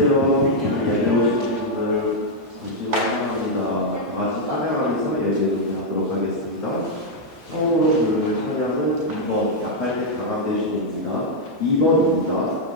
안녕하세요. 예배 오신 분들 잠시만 환영합니다. 다 같이 찬양하면서 예배를 하도록 하겠습니다. 처음으로 부를 찬양은 2번 약할 때 강함 되시는구나 2번입니다.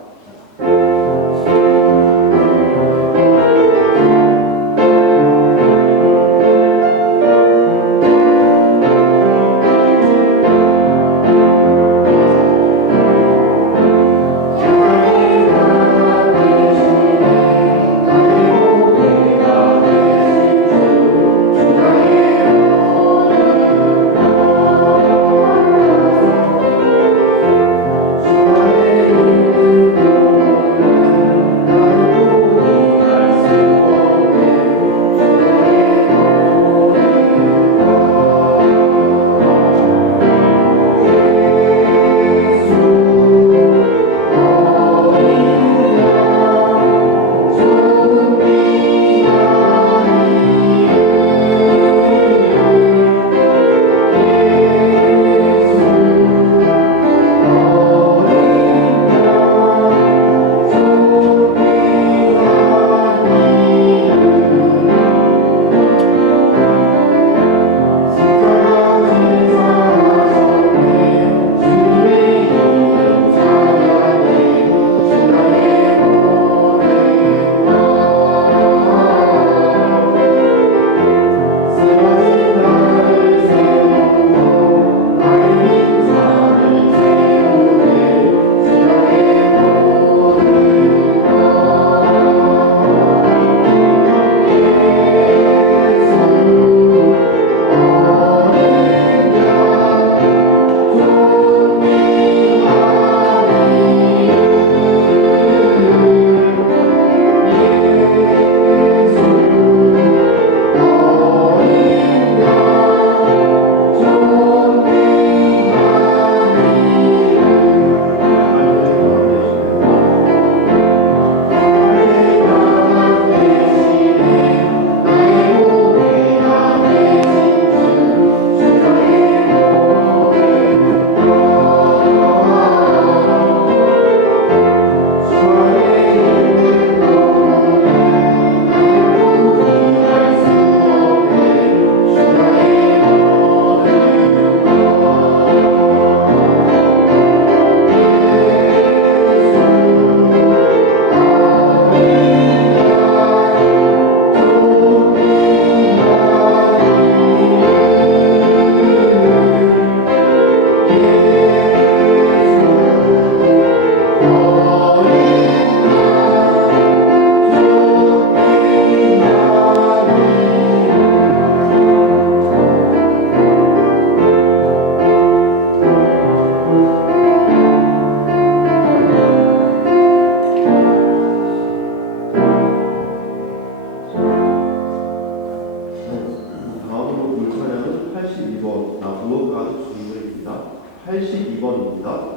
다음으로 볼 찬양은 82번 나 무엇 가득 주님을입니다. 82번입니다.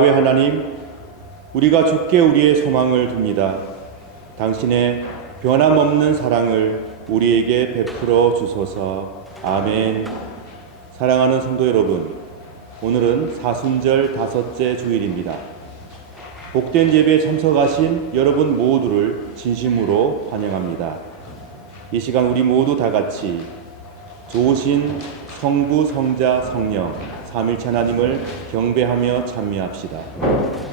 야훼 하나님, 우리가 주께 우리의 소망을 둡니다. 당신의 변함없는 사랑을 우리에게 베풀어 주소서. 아멘. 사랑하는 성도 여러분, 오늘은 사순절 5째 주일입니다. 복된 예배에 참석하신 여러분 모두를 진심으로 환영합니다. 이 시간 우리 모두 다 같이 좋으신 성부, 성자, 성령 삼일체 하나님을 경배하며 찬미합시다.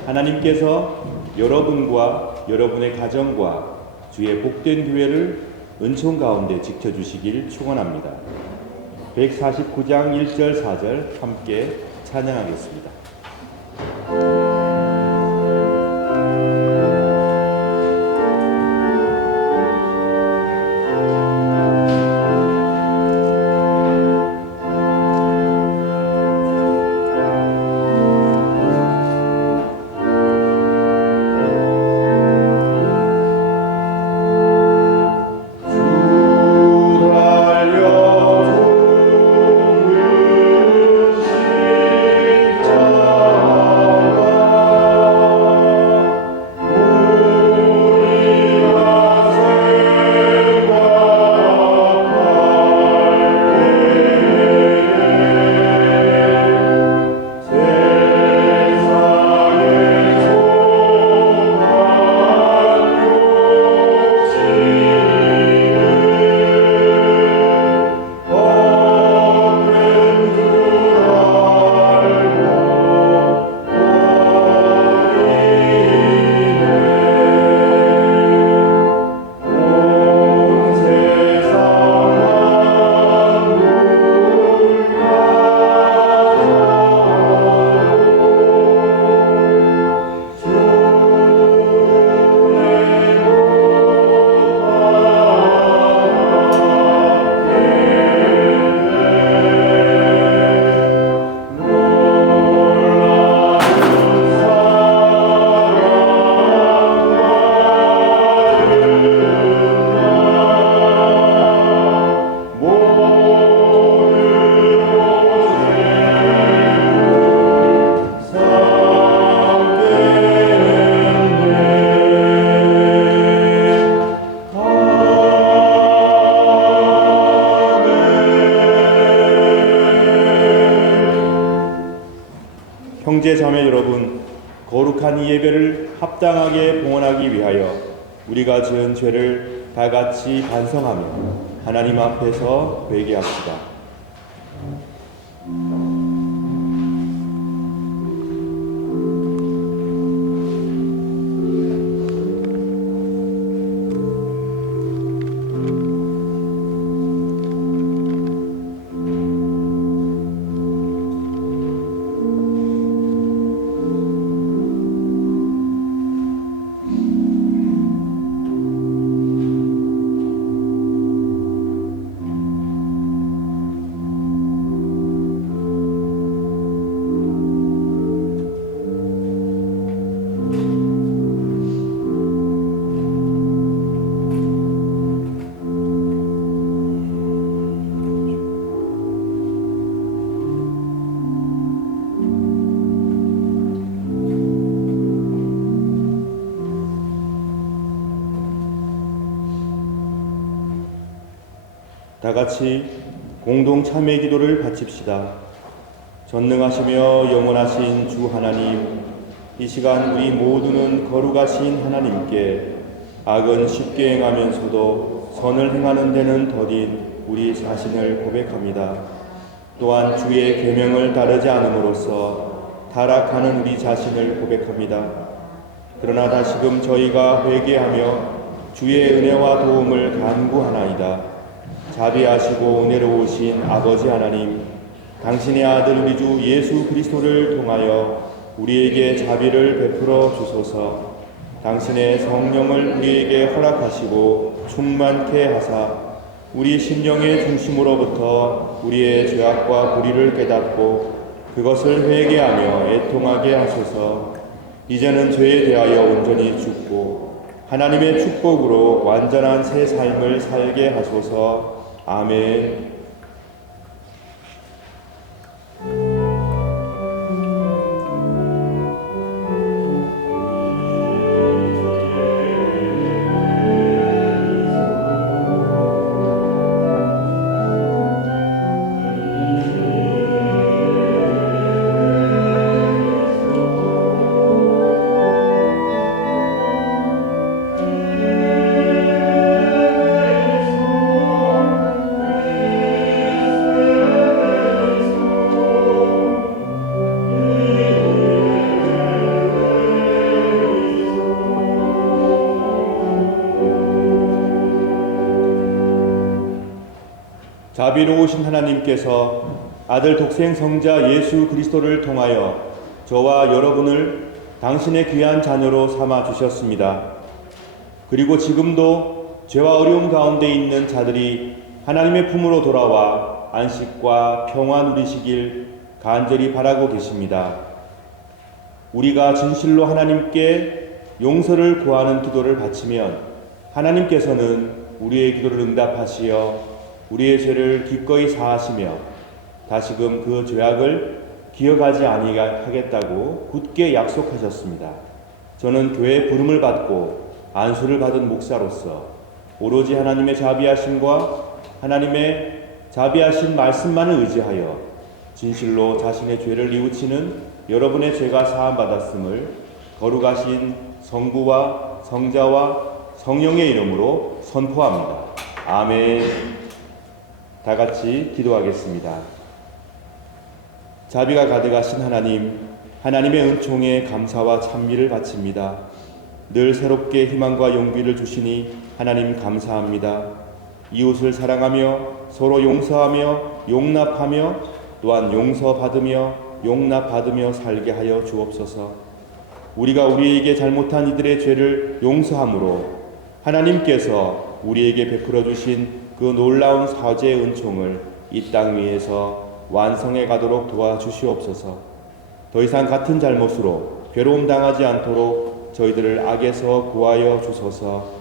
하나님께서 여러분과 여러분의 가정과 주의 복된 교회를 은총 가운데 지켜주시길 축원합니다. 149장 1절 4절 함께 찬양하겠습니다. 형제 자매 여러분, 거룩한 이 예배를 합당하게 봉헌하기 위하여 우리가 지은 죄를 다 같이 반성하며 하나님 앞에서 회개합시다. 다 같이 공동 참회 기도를 바칩시다. 전능하시며 영원하신 주 하나님, 이 시간 우리 모두는 거룩하신 하나님께 악은 쉽게 행하면서도 선을 행하는 데는 더딘 우리 자신을 고백합니다. 또한 주의 계명을 따르지 않음으로써 타락하는 우리 자신을 고백합니다. 그러나 다시금 저희가 회개하며 주의 은혜와 도움을 간구하나이다. 자비하시고 은혜로우신 아버지 하나님, 당신의 아들 우리 주 예수 그리스도를 통하여 우리에게 자비를 베풀어 주소서. 당신의 성령을 우리에게 허락하시고 충만케 하사 우리 심령의 중심으로부터 우리의 죄악과 불의를 깨닫고 그것을 회개하며 애통하게 하소서. 이제는 죄에 대하여 온전히 죽고 하나님의 축복으로 완전한 새 삶을 살게 하소서. 아멘. 자비로우신 하나님께서 아들 독생 성자 예수 그리스도를 통하여 저와 여러분을 당신의 귀한 자녀로 삼아 주셨습니다. 그리고 지금도 죄와 어려움 가운데 있는 자들이 하나님의 품으로 돌아와 안식과 평화 누리시길 간절히 바라고 계십니다. 우리가 진실로 하나님께 용서를 구하는 기도를 바치면 하나님께서는 우리의 기도를 응답하시어 우리의 죄를 기꺼이 사하시며 다시금 그 죄악을 기억하지 아니하겠다고 굳게 약속하셨습니다. 저는 교회의 부름을 받고 안수를 받은 목사로서 오로지 하나님의 자비하심과 하나님의 자비하신 말씀만을 의지하여 진실로 자신의 죄를 뉘우치는 여러분의 죄가 사함받았음을 거룩하신 성부와 성자와 성령의 이름으로 선포합니다. 아멘. 다 같이 기도하겠습니다. 자비가 가득하신 하나님, 하나님의 은총에 감사와 찬미를 바칩니다. 늘 새롭게 희망과 용기를 주시니 하나님 감사합니다. 이웃을 사랑하며 서로 용서하며 용납하며 또한 용서받으며 용납받으며 살게 하여 주옵소서. 우리가 우리에게 잘못한 이들의 죄를 용서함으로 하나님께서 우리에게 베풀어 주신 그 놀라운 사죄의 은총을 이 땅 위에서 완성해 가도록 도와주시옵소서. 더 이상 같은 잘못으로 괴로움 당하지 않도록 저희들을 악에서 구하여 주소서.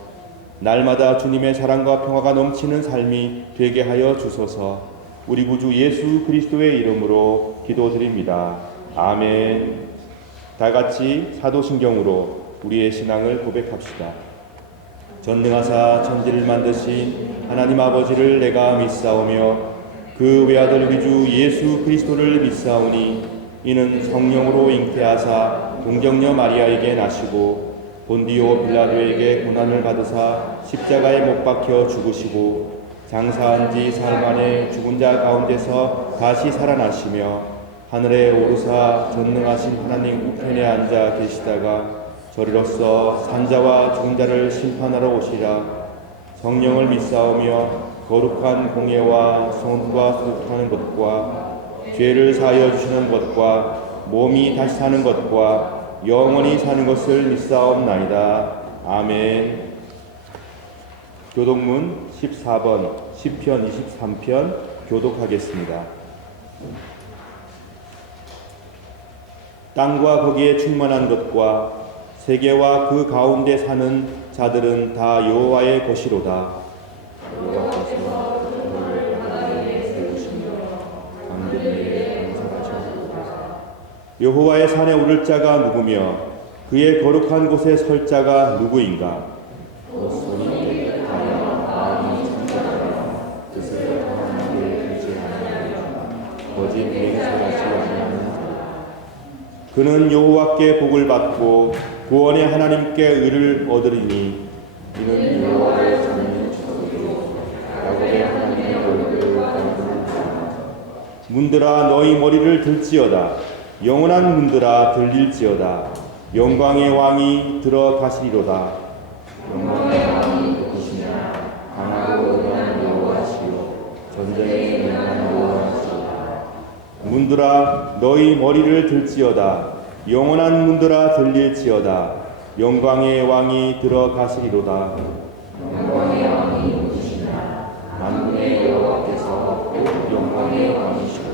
날마다 주님의 사랑과 평화가 넘치는 삶이 되게 하여 주소서. 우리 구주 예수 그리스도의 이름으로 기도드립니다. 아멘. 다 같이 사도신경으로 우리의 신앙을 고백합시다. 전능하사 천지를 만드신 하나님 아버지를 내가 믿사오며 그 외아들 우리 주 예수 그리스도를 믿사오니 이는 성령으로 잉태하사 동정녀 마리아에게 나시고 본디오 빌라도에게 고난을 받으사 십자가에 못 박혀 죽으시고 장사한 지 사흘 만에 죽은 자 가운데서 다시 살아나시며 하늘에 오르사 전능하신 하나님 우편에 앉아 계시다가 저리로서 산자와 죽은 자를 심판하러 오시라. 성령을 믿사오며 거룩한 공예와 성도가 소속하는 것과 죄를 사하여 주시는 것과 몸이 다시 사는 것과 영원히 사는 것을 믿사옵나이다. 아멘. 교독문 14번 시편 23편 교독하겠습니다. 땅과 거기에 충만한 것과 세계와 그 가운데 사는 자들은 다 여호와의 것이로다. 여호와께서 그를 하나님에 세우시며 강들에게 건설하셨도다. 여호와의 산에 오를 자가 누구며 그의 거룩한 곳에 설 자가 누구인가? 헛소리 하여 마음이 천천하여 뜻을 강하게 의지하느냐. 거짓 맹세하지 아니하는 자. 그는 여호와께 복을 받고 구원의 하나님께 의를 얻으리니 이는 여호와의 전인 축복이요 야곱의 하나님의 얼굴을 닮은 자. 문들아 너희 머리를 들지어다. 영원한 문들아 들릴지어다. 영광의 왕이 들어가시리로다. 영광의 왕이 누구시냐? 강하고 의로운 여호와시요 전쟁에 능한 여호와시로다. 문들아 너희 머리를 들지어다. 영원한 문들아 들릴지어다. 영광의 왕이 들어가시리로다. 영광의 왕이 누구시냐? 만군의 여호와께서 곧 영광의 왕이시로다.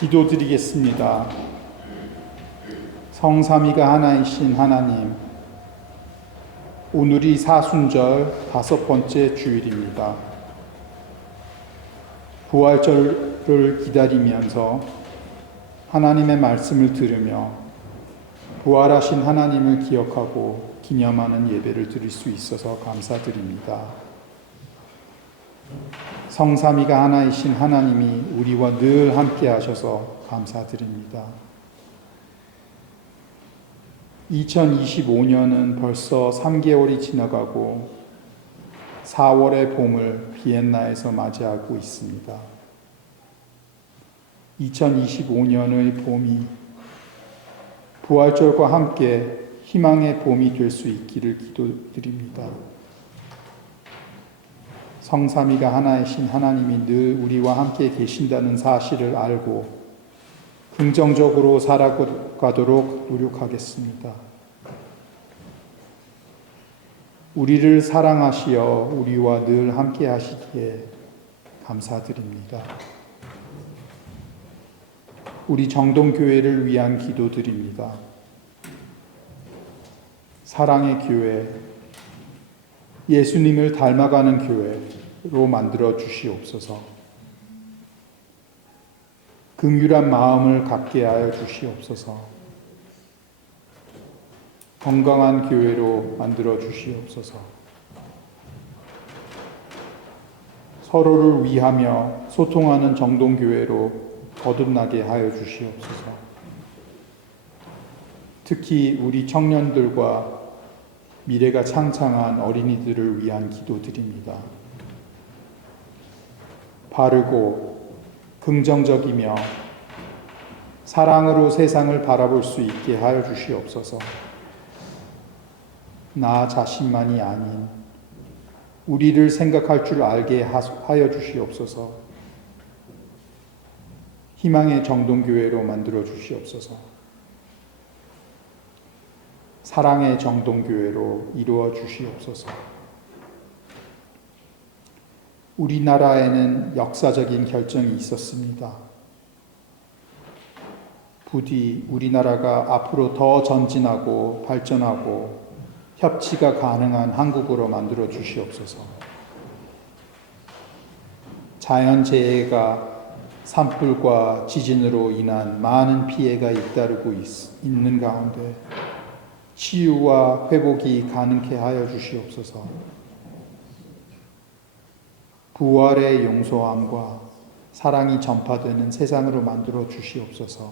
기도드리겠습니다. 성삼위가 하나이신 하나님, 오늘이 사순절 5번째 주일입니다. 부활절을 기다리면서 하나님의 말씀을 들으며 부활하신 하나님을 기억하고 기념하는 예배를 드릴 수 있어서 감사드립니다. 성삼위가 하나이신 하나님이 우리와 늘 함께 하셔서 감사드립니다. 2025년은 벌써 3개월이 지나가고 4월의 봄을 비엔나에서 맞이하고 있습니다. 2025년의 봄이 부활절과 함께 희망의 봄이 될 수 있기를 기도드립니다. 성삼위가 하나이신 하나님이 늘 우리와 함께 계신다는 사실을 알고 긍정적으로 살아가도록 노력하겠습니다. 우리를 사랑하시어 우리와 늘 함께 하시기에 감사드립니다. 우리 정동교회를 위한 기도드립니다. 사랑의 교회, 예수님을 닮아가는 교회로 만들어 주시옵소서. 긍휼한 마음을 갖게 하여 주시옵소서. 건강한 교회로 만들어 주시옵소서. 서로를 위하며 소통하는 정동교회로 거듭나게 하여 주시옵소서. 특히 우리 청년들과 미래가 창창한 어린이들을 위한 기도드립니다. 바르고 긍정적이며 사랑으로 세상을 바라볼 수 있게 하여 주시옵소서. 나 자신만이 아닌 우리를 생각할 줄 알게 하여 주시옵소서. 희망의 정동교회로 만들어 주시옵소서. 사랑의 정동교회로 이루어 주시옵소서. 우리나라에는 역사적인 결정이 있었습니다. 부디 우리나라가 앞으로 더 전진하고 발전하고 협치가 가능한 한국으로 만들어 주시옵소서. 자연재해가 산불과 지진으로 인한 많은 피해가 잇따르고 있는 가운데 치유와 회복이 가능케 하여 주시옵소서. 부활의 용서함과 사랑이 전파되는 세상으로 만들어 주시옵소서.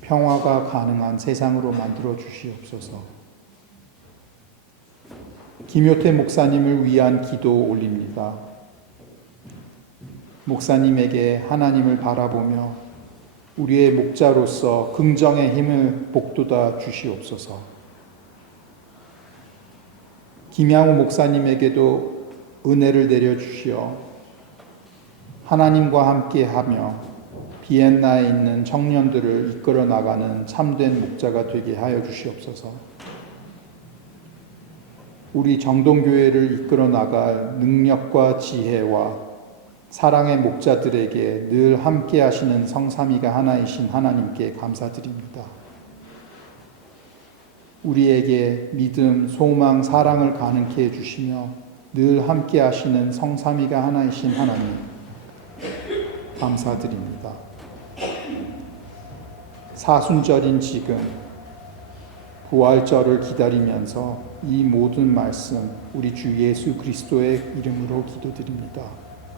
평화가 가능한 세상으로 만들어 주시옵소서. 김효태 목사님을 위한 기도 올립니다. 목사님에게 하나님을 바라보며 우리의 목자로서 긍정의 힘을 복돋아 주시옵소서. 김양호 목사님에게도 은혜를 내려 주시어 하나님과 함께하며 비엔나에 있는 청년들을 이끌어 나가는 참된 목자가 되게 하여 주시옵소서. 우리 정동교회를 이끌어 나갈 능력과 지혜와 사랑의 목자들에게 늘 함께 하시는 성삼위가 하나이신 하나님께 감사드립니다. 우리에게 믿음, 소망, 사랑을 가능케 해주시며 늘 함께 하시는 성삼위가 하나이신 하나님 감사드립니다. 사순절인 지금 부활절을 기다리면서 이 모든 말씀 우리 주 예수 그리스도의 이름으로 기도드립니다.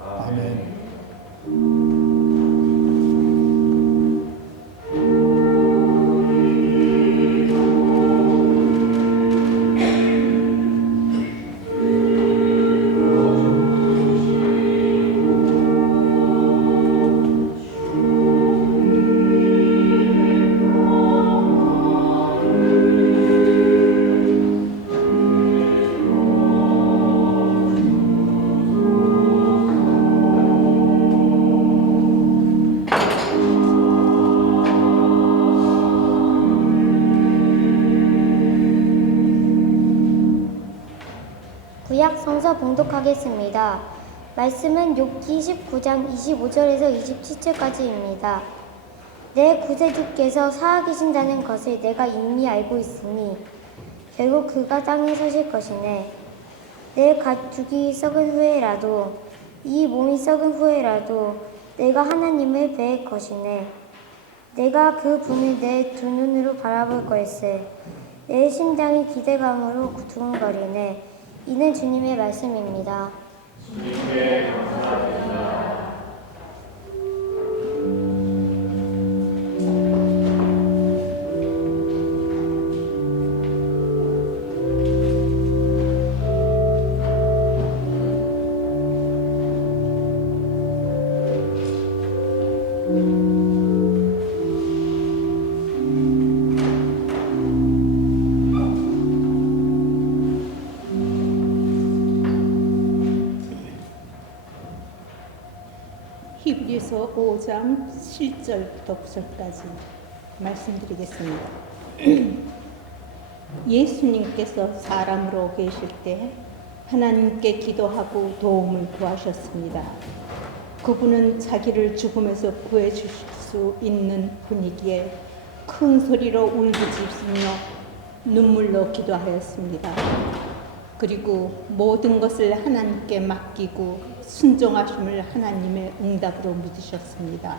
아멘. 구약 성서 봉독하겠습니다. 말씀은 욥기 19장 25절에서 27절까지입니다. 내 구세주께서 살아계신다는 것을 내가 이미 알고 있으니 결국 그가 땅에 서실 것이네. 내 가죽이 썩은 후에라도 이 몸이 썩은 후에라도 내가 하나님을 뵐 것이네. 내가 그 분을 내 두 눈으로 바라볼 걸세. 내 심장이 기대감으로 두근거리네. 이는 주님의 말씀입니다. 히브리서 5장 7절부터 9절까지 말씀드리겠습니다. 예수님께서 사람으로 계실 때 하나님께 기도하고 도움을 구하셨습니다. 그분은 자기를 죽음에서 구해주실 수 있는 분이기에 큰 소리로 울부짖으며 눈물로 기도하였습니다. 그리고 모든 것을 하나님께 맡기고 순종하심을 하나님의 응답으로 믿으셨습니다.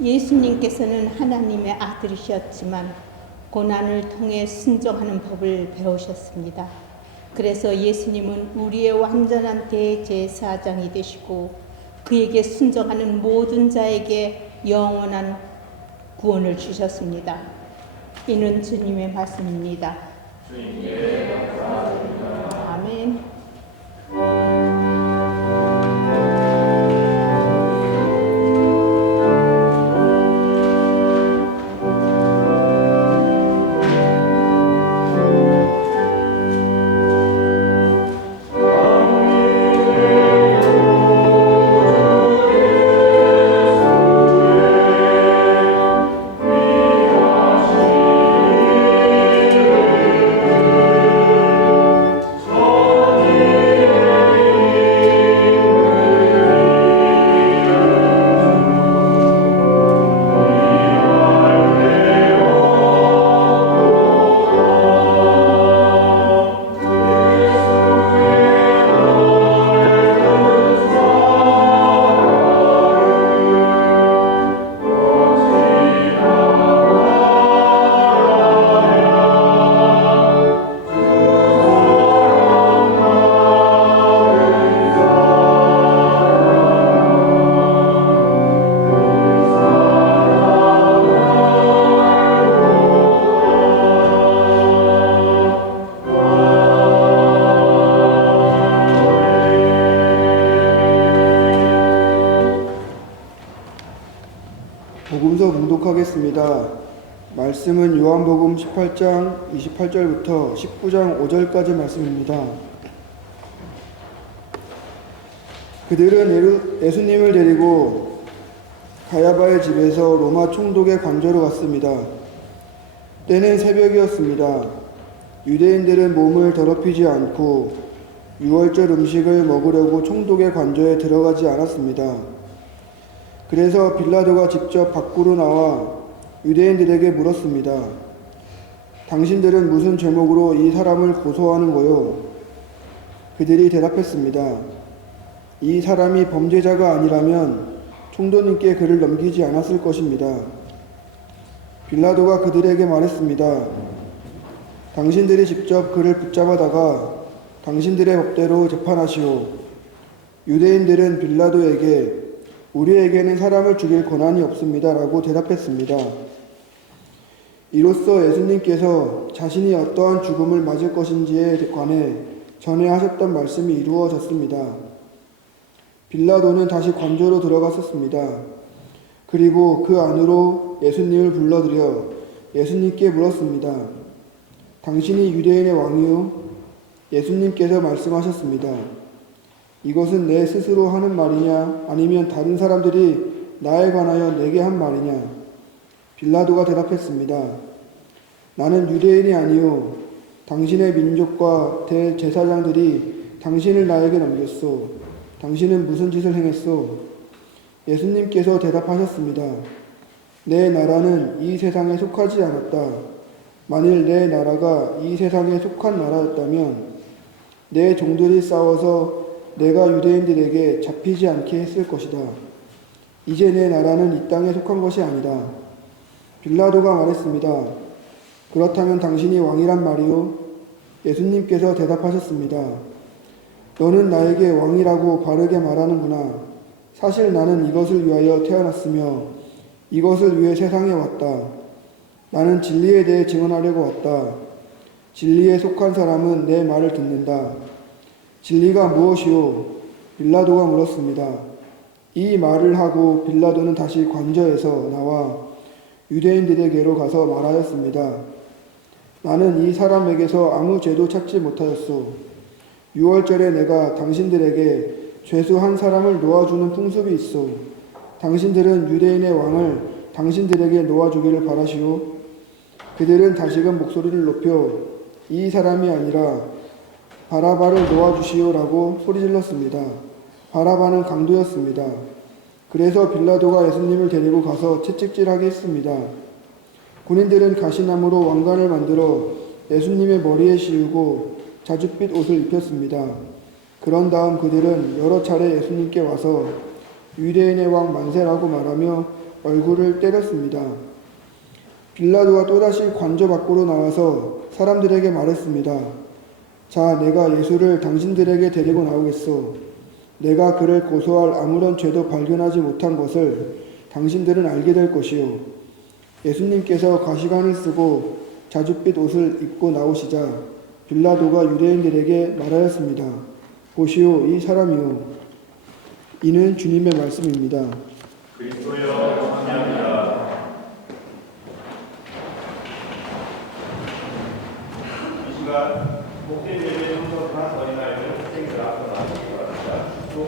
예수님께서는 하나님의 아들이셨지만 고난을 통해 순종하는 법을 배우셨습니다. 그래서 예수님은 우리의 완전한 대제사장이 되시고 그에게 순종하는 모든 자에게 영원한 구원을 주셨습니다. 이는 주님의 말씀입니다. 아멘. 복음서 봉독하겠습니다. 말씀은 요한복음 18장 28절부터 19장 5절까지 말씀입니다. 그들은 예수님을 데리고 가야바의 집에서 로마 총독의 관저로 갔습니다. 때는 새벽이었습니다. 유대인들은 몸을 더럽히지 않고 유월절 음식을 먹으려고 총독의 관저에 들어가지 않았습니다. 그래서 빌라도가 직접 밖으로 나와 유대인들에게 물었습니다. 당신들은 무슨 죄목으로 이 사람을 고소하는 거요? 그들이 대답했습니다. 이 사람이 범죄자가 아니라면 총독님께 그를 넘기지 않았을 것입니다. 빌라도가 그들에게 말했습니다. 당신들이 직접 그를 붙잡아다가 당신들의 법대로 재판하시오. 유대인들은 빌라도에게 우리에게는 사람을 죽일 권한이 없습니다. 라고 대답했습니다. 이로써 예수님께서 자신이 어떠한 죽음을 맞을 것인지에 관해 전에 하셨던 말씀이 이루어졌습니다. 빌라도는 다시 관저로 들어갔었습니다. 그리고 그 안으로 예수님을 불러들여 예수님께 물었습니다. 당신이 유대인의 왕이요? 예수님께서 말씀하셨습니다. 이것은 내 스스로 하는 말이냐 아니면 다른 사람들이 나에 관하여 내게 한 말이냐? 빌라도가 대답했습니다. 나는 유대인이 아니요 당신의 민족과 대제사장들이 당신을 나에게 넘겼소. 당신은 무슨 짓을 행했소? 예수님께서 대답하셨습니다. 내 나라는 이 세상에 속하지 않았다. 만일 내 나라가 이 세상에 속한 나라였다면 내 종들이 싸워서 내가 유대인들에게 잡히지 않게 했을 것이다. 이제 내 나라는 이 땅에 속한 것이 아니다. 빌라도가 말했습니다. 그렇다면 당신이 왕이란 말이요? 예수님께서 대답하셨습니다. 너는 나에게 왕이라고 바르게 말하는구나. 사실 나는 이것을 위하여 태어났으며 이것을 위해 세상에 왔다. 나는 진리에 대해 증언하려고 왔다. 진리에 속한 사람은 내 말을 듣는다. 진리가 무엇이오? 빌라도가 물었습니다. 이 말을 하고 빌라도는 다시 관저에서 나와 유대인들에게로 가서 말하였습니다. 나는 이 사람에게서 아무 죄도 찾지 못하였소. 6월절에 내가 당신들에게 죄수 한 사람을 놓아주는 풍습이 있소. 당신들은 유대인의 왕을 당신들에게 놓아주기를 바라시오. 그들은 다시금 목소리를 높여 이 사람이 아니라 바라바를 놓아주시오라고 소리질렀습니다. 바라바는 강도였습니다. 그래서 빌라도가 예수님을 데리고 가서 채찍질하게 했습니다. 군인들은 가시나무로 왕관을 만들어 예수님의 머리에 씌우고 자줏빛 옷을 입혔습니다. 그런 다음 그들은 여러 차례 예수님께 와서 유대인의 왕 만세라고 말하며 얼굴을 때렸습니다. 빌라도가 또다시 관저 밖으로 나와서 사람들에게 말했습니다. 자, 내가 예수를 당신들에게 데리고 나오겠소. 내가 그를 고소할 아무런 죄도 발견하지 못한 것을 당신들은 알게 될 것이요. 예수님께서 가시관을 쓰고 자줏빛 옷을 입고 나오시자 빌라도가 유대인들에게 말하였습니다. 보시오, 이 사람이요. 이는 주님의 말씀입니다. 그리스도여 감사합니다. 이 시간 목회 예배 참석한 어린아이들 학생들 앞으로 나오시기 바랍니다. 또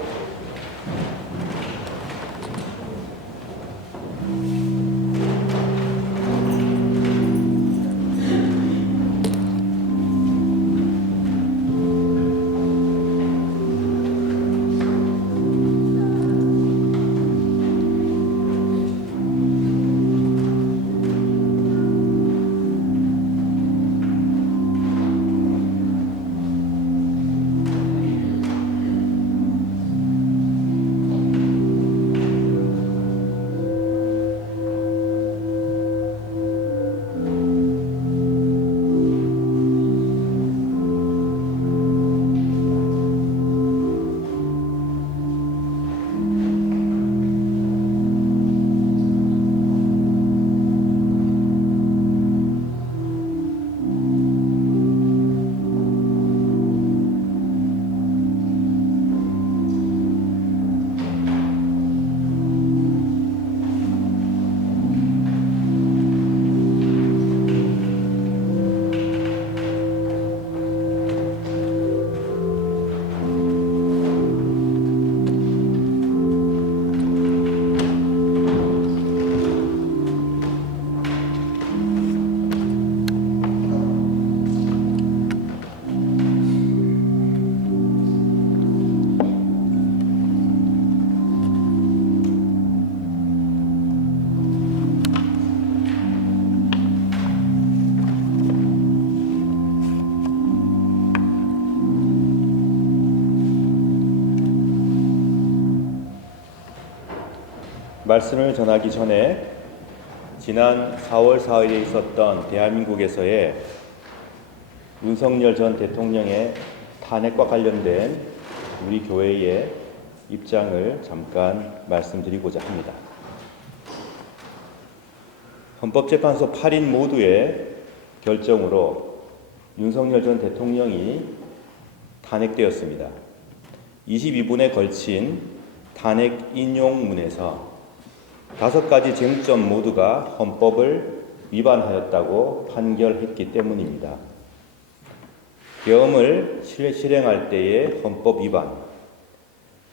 말씀을 전하기 전에 지난 4월 4일에 있었던 대한민국에서의 윤석열 전 대통령의 탄핵과 관련된 우리 교회의 입장을 잠깐 말씀드리고자 합니다. 헌법재판소 8인 모두의 결정으로 윤석열 전 대통령이 탄핵되었습니다. 22분에 걸친 탄핵 인용문에서 5가지 쟁점 모두가 헌법을 위반하였다고 판결했기 때문입니다. 계엄을 실행할 때의 헌법 위반,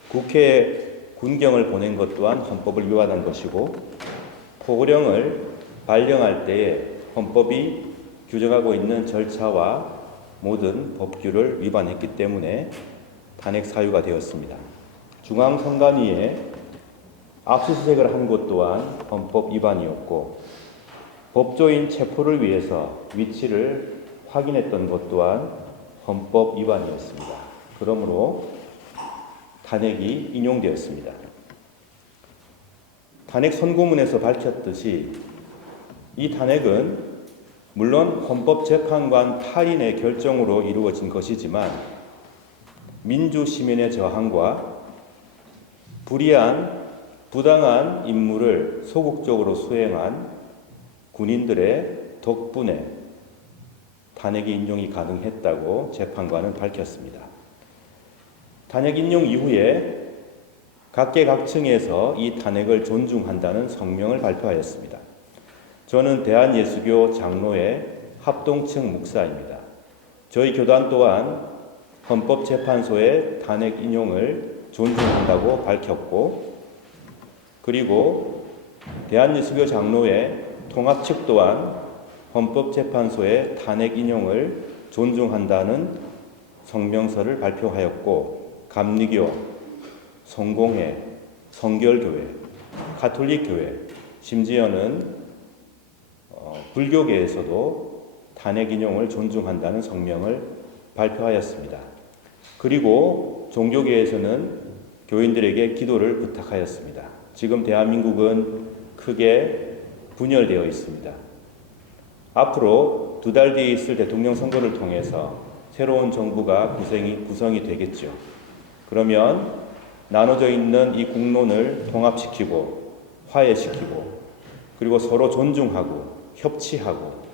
국회에 군경을 보낸 것 또한 헌법을 위반한 것이고, 포고령을 발령할 때에 헌법이 규정하고 있는 절차와 모든 법규를 위반했기 때문에 탄핵 사유가 되었습니다. 중앙선관위에 압수수색을 한 것 또한 헌법 위반이었고, 법조인 체포를 위해서 위치를 확인했던 것 또한 헌법 위반이었습니다. 그러므로 탄핵이 인용되었습니다. 탄핵 선고문에서 밝혔듯이 이 탄핵은 물론 헌법재판관 8인의 결정으로 이루어진 것이지만 민주시민의 저항과 불의한 부당한 임무를 소극적으로 수행한 군인들의 덕분에 탄핵 인용이 가능했다고 재판관은 밝혔습니다. 탄핵 인용 이후에 각계각층에서 이 탄핵을 존중한다는 성명을 발표하였습니다. 저는 대한예수교 장로회 합동층 목사입니다. 저희 교단 또한 헌법재판소의 탄핵 인용을 존중한다고 밝혔고, 그리고 대한예수교 장로회 통합측 또한 헌법재판소의 탄핵 인용을 존중한다는 성명서를 발표하였고, 감리교, 성공회, 성결교회, 가톨릭교회, 심지어는 불교계에서도 탄핵 인용을 존중한다는 성명을 발표하였습니다. 그리고 종교계에서는 교인들에게 기도를 부탁하였습니다. 지금 대한민국은 크게 분열되어 있습니다. 앞으로 2달 뒤에 있을 대통령 선거를 통해서 새로운 정부가 구성이 되겠죠. 그러면 나눠져 있는 이 국론을 통합시키고 화해시키고 그리고 서로 존중하고 협치하고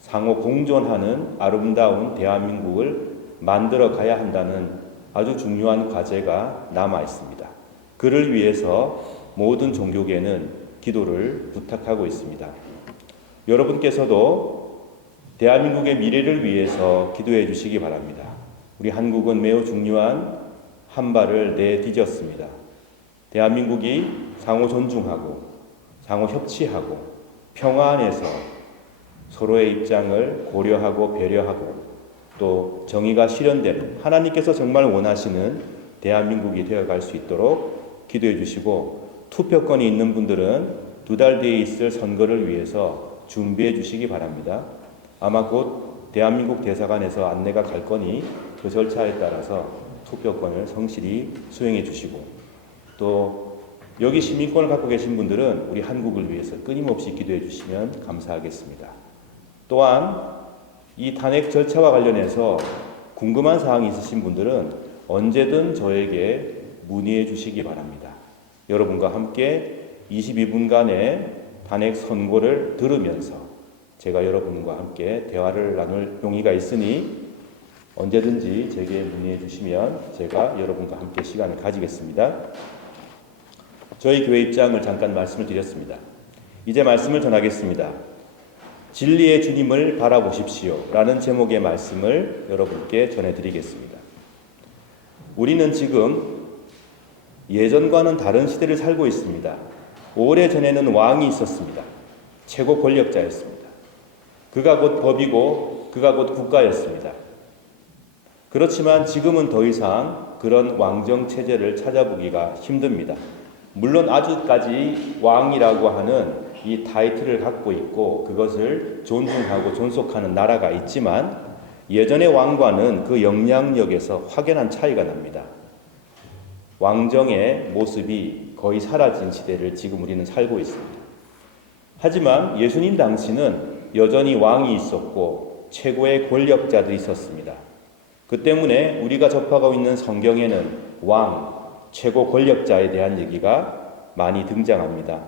상호 공존하는 아름다운 대한민국을 만들어 가야 한다는 아주 중요한 과제가 남아 있습니다. 그를 위해서 모든 종교계는 기도를 부탁하고 있습니다. 여러분께서도 대한민국의 미래를 위해서 기도해 주시기 바랍니다. 우리 한국은 매우 중요한 한 발을 내디뎠습니다. 대한민국이 상호 존중하고 상호 협치하고 평화 안에서 서로의 입장을 고려하고 배려하고 또 정의가 실현되는 하나님께서 정말 원하시는 대한민국이 되어갈 수 있도록 기도해 주시고, 투표권이 있는 분들은 2달 뒤에 있을 선거를 위해서 준비해 주시기 바랍니다. 아마 곧 대한민국 대사관에서 안내가 갈 거니 그 절차에 따라서 투표권을 성실히 수행해 주시고, 또 여기 시민권을 갖고 계신 분들은 우리 한국을 위해서 끊임없이 기도해 주시면 감사하겠습니다. 또한 이 탄핵 절차와 관련해서 궁금한 사항이 있으신 분들은 언제든 저에게 문의해 주시기 바랍니다. 여러분과 함께 22분간의 탄핵 선고를 들으면서 제가 여러분과 함께 대화를 나눌 용의가 있으니 언제든지 제게 문의해 주시면 제가 여러분과 함께 시간을 가지겠습니다. 저희 교회 입장을 잠깐 말씀을 드렸습니다. 이제 말씀을 전하겠습니다. 진리의 주님을 바라보십시오 라는 제목의 말씀을 여러분께 전해드리겠습니다. 우리는 지금 예전과는 다른 시대를 살고 있습니다. 오래전에는 왕이 있었습니다. 최고 권력자였습니다. 그가 곧 법이고 그가 곧 국가였습니다. 그렇지만 지금은 더 이상 그런 왕정 체제를 찾아보기가 힘듭니다. 물론 아직까지 왕이라고 하는 이 타이틀을 갖고 있고 그것을 존중하고 존속하는 나라가 있지만 예전의 왕과는 그 영향력에서 확연한 차이가 납니다. 왕정의 모습이 거의 사라진 시대를 지금 우리는 살고 있습니다. 하지만 예수님 당시는 여전히 왕이 있었고 최고의 권력자들이 있었습니다. 그 때문에 우리가 접하고 있는 성경에는 왕, 최고 권력자에 대한 얘기가 많이 등장합니다.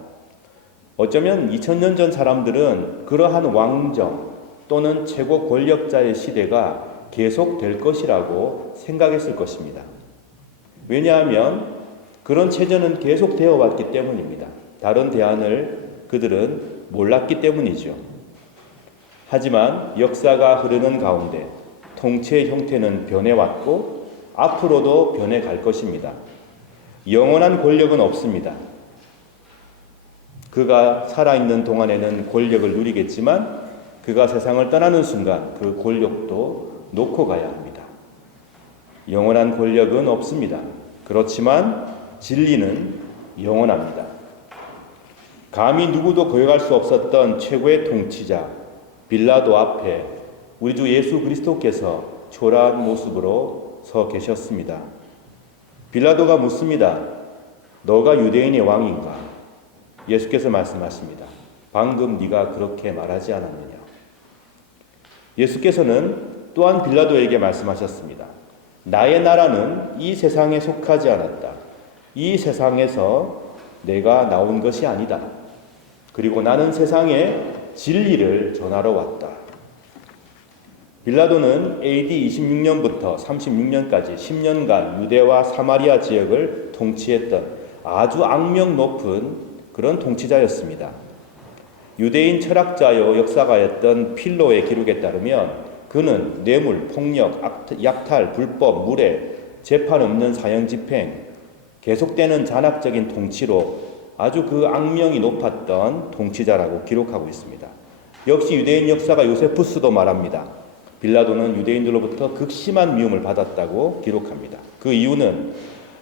어쩌면 2000년 전 사람들은 그러한 왕정 또는 최고 권력자의 시대가 계속될 것이라고 생각했을 것입니다. 왜냐하면 그런 체제는 계속되어 왔기 때문입니다. 다른 대안을 그들은 몰랐기 때문이죠. 하지만 역사가 흐르는 가운데 통치의 형태는 변해왔고 앞으로도 변해갈 것입니다. 영원한 권력은 없습니다. 그가 살아있는 동안에는 권력을 누리겠지만 그가 세상을 떠나는 순간 그 권력도 놓고 가야 합니다. 영원한 권력은 없습니다. 그렇지만 진리는 영원합니다. 감히 누구도 거역할 수 없었던 최고의 통치자 빌라도 앞에 우리 주 예수 그리스도께서 초라한 모습으로 서 계셨습니다. 빌라도가 묻습니다. 너가 유대인의 왕인가? 예수께서 말씀하십니다. 방금 네가 그렇게 말하지 않았느냐? 예수께서는 또한 빌라도에게 말씀하셨습니다. 나의 나라는 이 세상에 속하지 않았다. 이 세상에서 내가 나온 것이 아니다. 그리고 나는 세상에 진리를 전하러 왔다. 빌라도는 AD 26년부터 36년까지 10년간 유대와 사마리아 지역을 통치했던 아주 악명 높은 그런 통치자였습니다. 유대인 철학자요 역사가였던 필로의 기록에 따르면 그는 뇌물, 폭력, 약탈, 불법, 무례, 재판 없는 사형 집행, 계속되는 잔악적인 통치로 아주 그 악명이 높았던 통치자라고 기록하고 있습니다. 역시 유대인 역사가 요세푸스도 말합니다. 빌라도는 유대인들로부터 극심한 미움을 받았다고 기록합니다. 그 이유는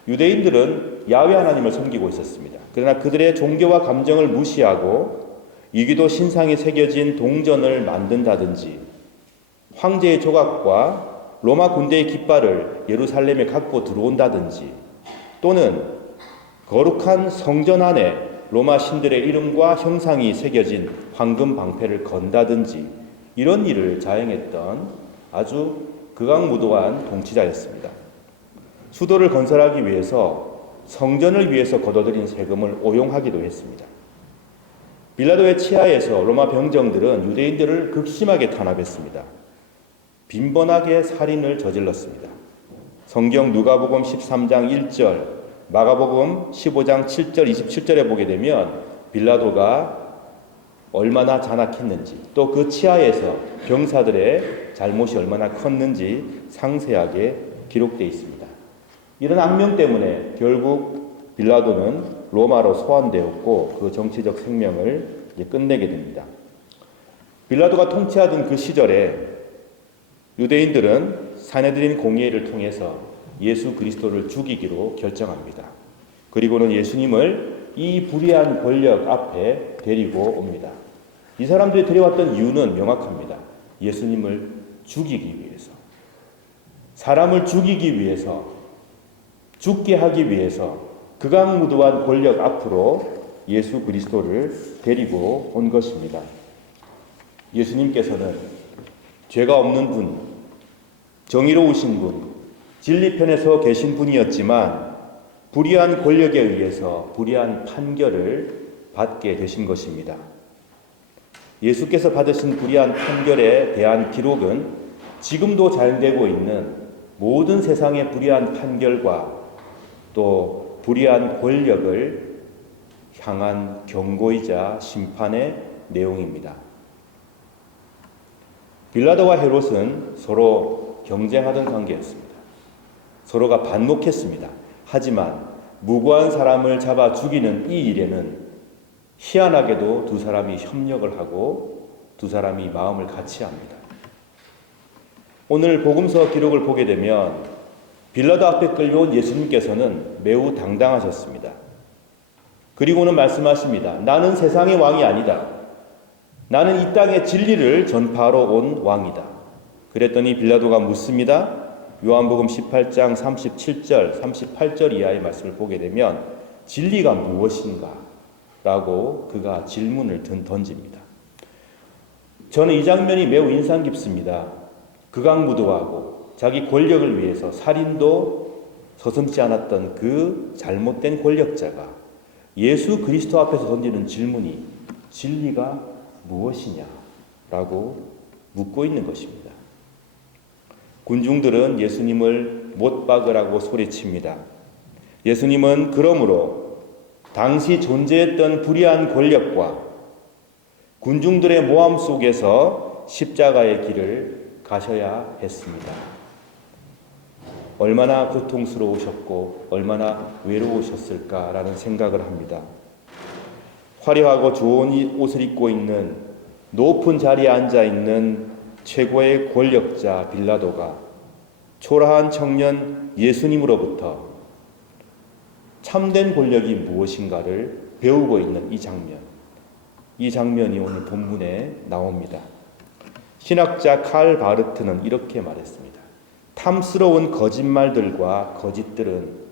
유대인들은 야훼 하나님을 섬기고 있었습니다. 그러나 그들의 종교와 감정을 무시하고 이기도 신상이 새겨진 동전을 만든다든지 황제의 조각과 로마 군대의 깃발을 예루살렘에 갖고 들어온다든지 또는 거룩한 성전 안에 로마 신들의 이름과 형상이 새겨진 황금 방패를 건다든지 이런 일을 자행했던 아주 극악무도한 통치자였습니다. 수도를 건설하기 위해서 성전을 위해서 거둬들인 세금을 오용하기도 했습니다. 빌라도의 치하에서 로마 병정들은 유대인들을 극심하게 탄압했습니다. 빈번하게 살인을 저질렀습니다. 성경 누가복음 13장 1절, 마가복음 15장 7절 27절에 보게 되면 빌라도가 얼마나 잔악했는지 또 그 치하에서 병사들의 잘못이 얼마나 컸는지 상세하게 기록되어 있습니다. 이런 악명 때문에 결국 빌라도는 로마로 소환되었고 그 정치적 생명을 끝내게 됩니다. 빌라도가 통치하던 그 시절에 유대인들은 사내들인 공의회를 통해서 예수 그리스도를 죽이기로 결정합니다. 그리고는 예수님을 이 불의한 권력 앞에 데리고 옵니다. 이 사람들이 데려왔던 이유는 명확합니다. 예수님을 죽이기 위해서, 사람을 죽이기 위해서, 죽게 하기 위해서 극악무도한 권력 앞으로 예수 그리스도를 데리고 온 것입니다. 예수님께서는 죄가 없는 분, 정의로우신 분, 진리편에 서 계신 분이었지만 불의한 권력에 의해서 불의한 판결을 받게 되신 것입니다. 예수께서 받으신 불의한 판결에 대한 기록은 지금도 자행되고 있는 모든 세상의 불의한 판결과 또 불의한 권력을 향한 경고이자 심판의 내용입니다. 빌라도와 헤롯은 서로 경쟁하던 관계였습니다. 서로가 반목했습니다. 하지만 무고한 사람을 잡아 죽이는 이 일에는 희한하게도 두 사람이 협력을 하고 두 사람이 마음을 같이 합니다. 오늘 복음서 기록을 보게 되면 빌라도 앞에 끌려온 예수님께서는 매우 당당하셨습니다. 그리고는 말씀하십니다. 나는 세상의 왕이 아니다. 나는 이 땅의 진리를 전파하러 온 왕이다. 그랬더니 빌라도가 묻습니다. 요한복음 18장 37절, 38절 이하의 말씀을 보게 되면 진리가 무엇인가? 라고 그가 질문을 던집니다. 저는 이 장면이 매우 인상 깊습니다. 극악무도하고 자기 권력을 위해서 살인도 서슴지 않았던 그 잘못된 권력자가 예수 그리스도 앞에서 던지는 질문이 진리가 무엇이냐? 라고 묻고 있는 것입니다. 군중들은 예수님을 못 박으라고 소리칩니다. 예수님은 그러므로 당시 존재했던 불의한 권력과 군중들의 모함 속에서 십자가의 길을 가셔야 했습니다. 얼마나 고통스러우셨고 얼마나 외로우셨을까라는 생각을 합니다. 화려하고 좋은 옷을 입고 있는 높은 자리에 앉아 있는 최고의 권력자 빌라도가 초라한 청년 예수님으로부터 참된 권력이 무엇인가를 배우고 있는 이 장면이 오늘 본문에 나옵니다. 신학자 칼 바르트는 이렇게 말했습니다. 탐스러운 거짓말들과 거짓들은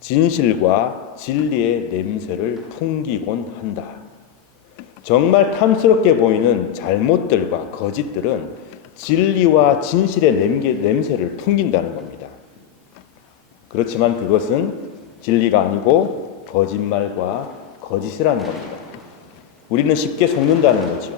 진실과 진리의 냄새를 풍기곤 한다. 정말 탐스럽게 보이는 잘못들과 거짓들은 진리와 진실의 냄새를 풍긴다는 겁니다. 그렇지만 그것은 진리가 아니고 거짓말과 거짓이라는 겁니다. 우리는 쉽게 속는다는 거죠.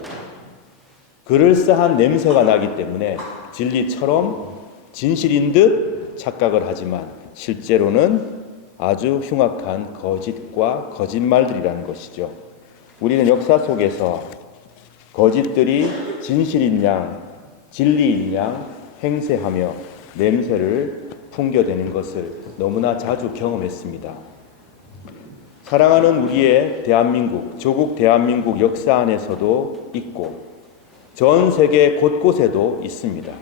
그럴싸한 냄새가 나기 때문에 진리처럼 진실인 듯 착각을 하지만 실제로는 아주 흉악한 거짓과 거짓말들이라는 것이죠. 우리는 역사 속에서 거짓들이 진실인 양, 진리인 양 행세하며 냄새를 풍겨대는 것을 너무나 자주 경험했습니다. 사랑하는 우리의 대한민국, 조국 대한민국 역사 안에서도 있고 전 세계 곳곳에도 있습니다.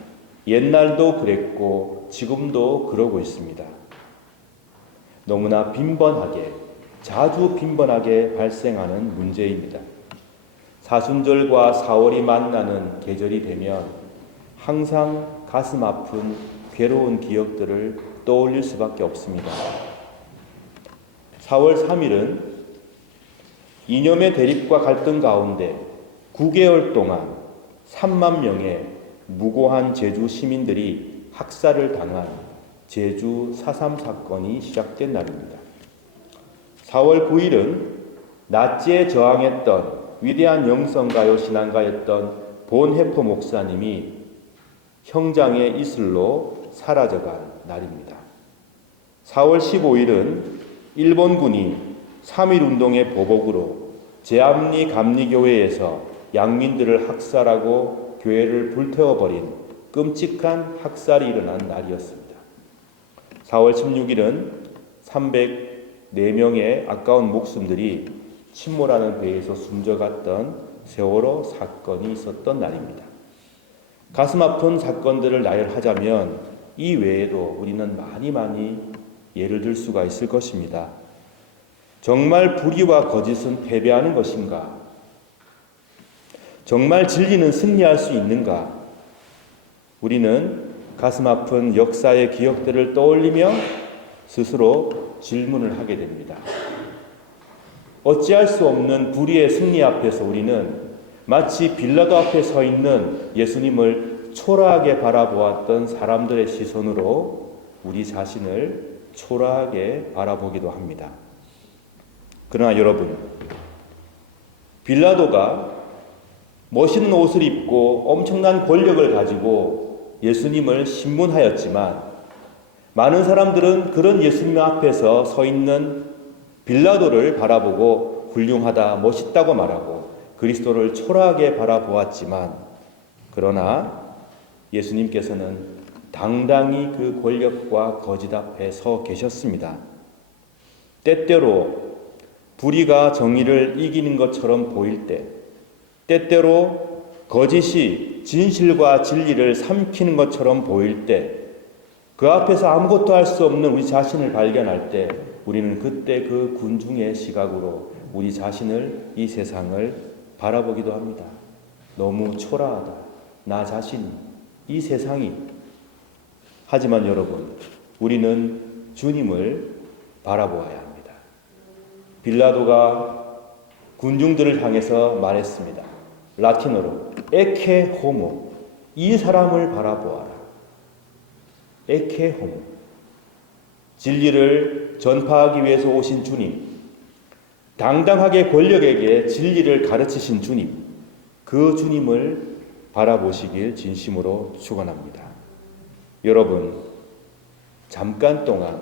옛날도 그랬고 지금도 그러고 있습니다. 너무나 빈번하게, 자주 빈번하게 발생하는 문제입니다. 사순절과 4월이 만나는 계절이 되면 항상 가슴 아픈 괴로운 기억들을 떠올릴 수밖에 없습니다. 4월 3일은 이념의 대립과 갈등 가운데 9개월 동안 3만 명의 무고한 제주 시민들이 학살을 당한 제주 4.3 사건이 시작된 날입니다. 4월 9일은 나치에 저항했던 위대한 영성가요 신앙가였던 본해포 목사님이 형장의 이슬로 사라져간 날입니다. 4월 15일은 일본군이 3.1운동의 보복으로 제암리 감리교회에서 양민들을 학살하고 교회를 불태워버린 끔찍한 학살이 일어난 날이었습니다. 4월 16일은 304명의 아까운 목숨들이 침몰하는 배에서 숨져갔던 세월호 사건이 있었던 날입니다. 가슴 아픈 사건들을 나열하자면 이 외에도 우리는 많이 예를 들 수가 있을 것입니다. 정말 불의와 거짓은 패배하는 것인가? 정말 진리는 승리할 수 있는가? 우리는 가슴 아픈 역사의 기억들을 떠올리며 스스로 질문을 하게 됩니다. 어찌할 수 없는 불의의 승리 앞에서 우리는 마치 빌라도 앞에 서 있는 예수님을 초라하게 바라보았던 사람들의 시선으로 우리 자신을 초라하게 바라보기도 합니다. 그러나 여러분, 빌라도가 멋있는 옷을 입고 엄청난 권력을 가지고 예수님을 신문하였지만 많은 사람들은 그런 예수님 앞에서 서 있는 빌라도를 바라보고 훌륭하다, 멋있다고 말하고 그리스도를 초라하게 바라보았지만 그러나 예수님께서는 당당히 그 권력과 거짓 앞에 서 계셨습니다. 때때로 불의가 정의를 이기는 것처럼 보일 때, 때때로 거짓이 진실과 진리를 삼키는 것처럼 보일 때, 그 앞에서 아무것도 할 수 없는 우리 자신을 발견할 때 우리는 그때 그 군중의 시각으로 우리 자신을, 이 세상을 바라보기도 합니다. 너무 초라하다. 나 자신이, 이 세상이. 하지만 여러분, 우리는 주님을 바라보아야 합니다. 빌라도가 군중들을 향해서 말했습니다. 라틴어로 에케 호모, 이 사람을 바라보아라. 에케 호모, 진리를 전파하기 위해서 오신 주님, 당당하게 권력에게 진리를 가르치신 주님, 그 주님을 바라보시길 진심으로 축원합니다. 여러분, 잠깐 동안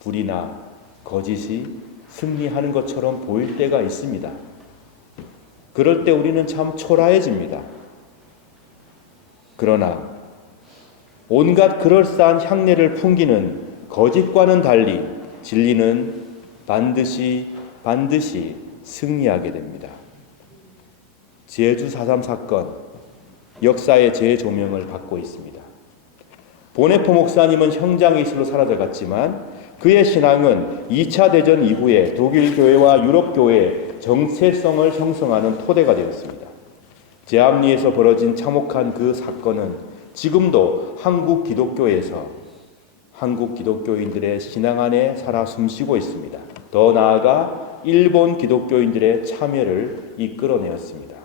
불의나 거짓이 승리하는 것처럼 보일 때가 있습니다. 그럴 때 우리는 참 초라해집니다. 그러나 온갖 그럴싸한 향내를 풍기는 거짓과는 달리 진리는 반드시 승리하게 됩니다. 제주 4.3 사건, 역사의 재조명을 받고 있습니다. 본해포 목사님은 형장의 이슬로 사라져갔지만 그의 신앙은 2차 대전 이후에 독일 교회와 유럽 교회의 정체성을 형성하는 토대가 되었습니다. 제암리에서 벌어진 참혹한 그 사건은 지금도 한국 기독교인들의 신앙 안에 살아 숨쉬고 있습니다. 더 나아가 일본 기독교인들의 참여를 이끌어내었습니다.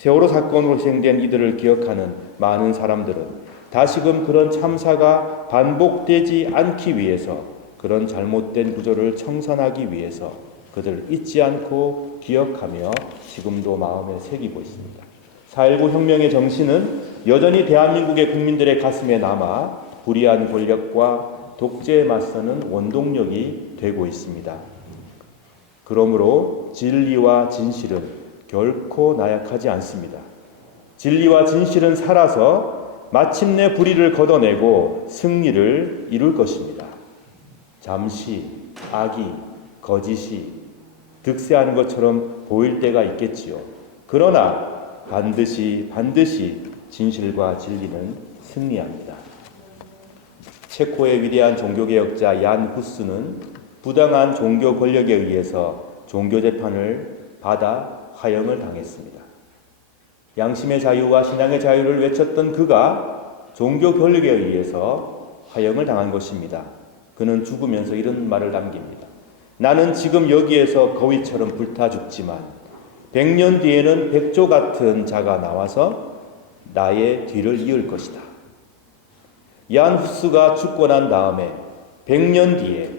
세월호 사건으로 희생된 이들을 기억하는 많은 사람들은 다시금 그런 참사가 반복되지 않기 위해서, 그런 잘못된 구조를 청산하기 위해서 그들을 잊지 않고 기억하며 지금도 마음에 새기고 있습니다. 4.19 혁명의 정신은 여전히 대한민국의 국민들의 가슴에 남아 불의한 권력과 독재에 맞서는 원동력이 되고 있습니다. 그러므로 진리와 진실은 결코 나약하지 않습니다. 진리와 진실은 살아서 마침내 불의를 걷어내고 승리를 이룰 것입니다. 잠시 악이, 거짓이 득세하는 것처럼 보일 때가 있겠지요. 그러나 반드시 진실과 진리는 승리합니다. 체코의 위대한 종교개혁자 얀 후스는 부당한 종교 권력에 의해서 종교재판을 받아 화형을 당했습니다. 양심의 자유와 신앙의 자유를 외쳤던 그가 종교 권력에 의해서 화형을 당한 것입니다. 그는 죽으면서 이런 말을 남깁니다. 나는 지금 여기에서 거위처럼 불타 죽지만 100년 뒤에는 백조 같은 자가 나와서 나의 뒤를 이을 것이다. 얀 후스가 죽고 난 다음에 100년 뒤에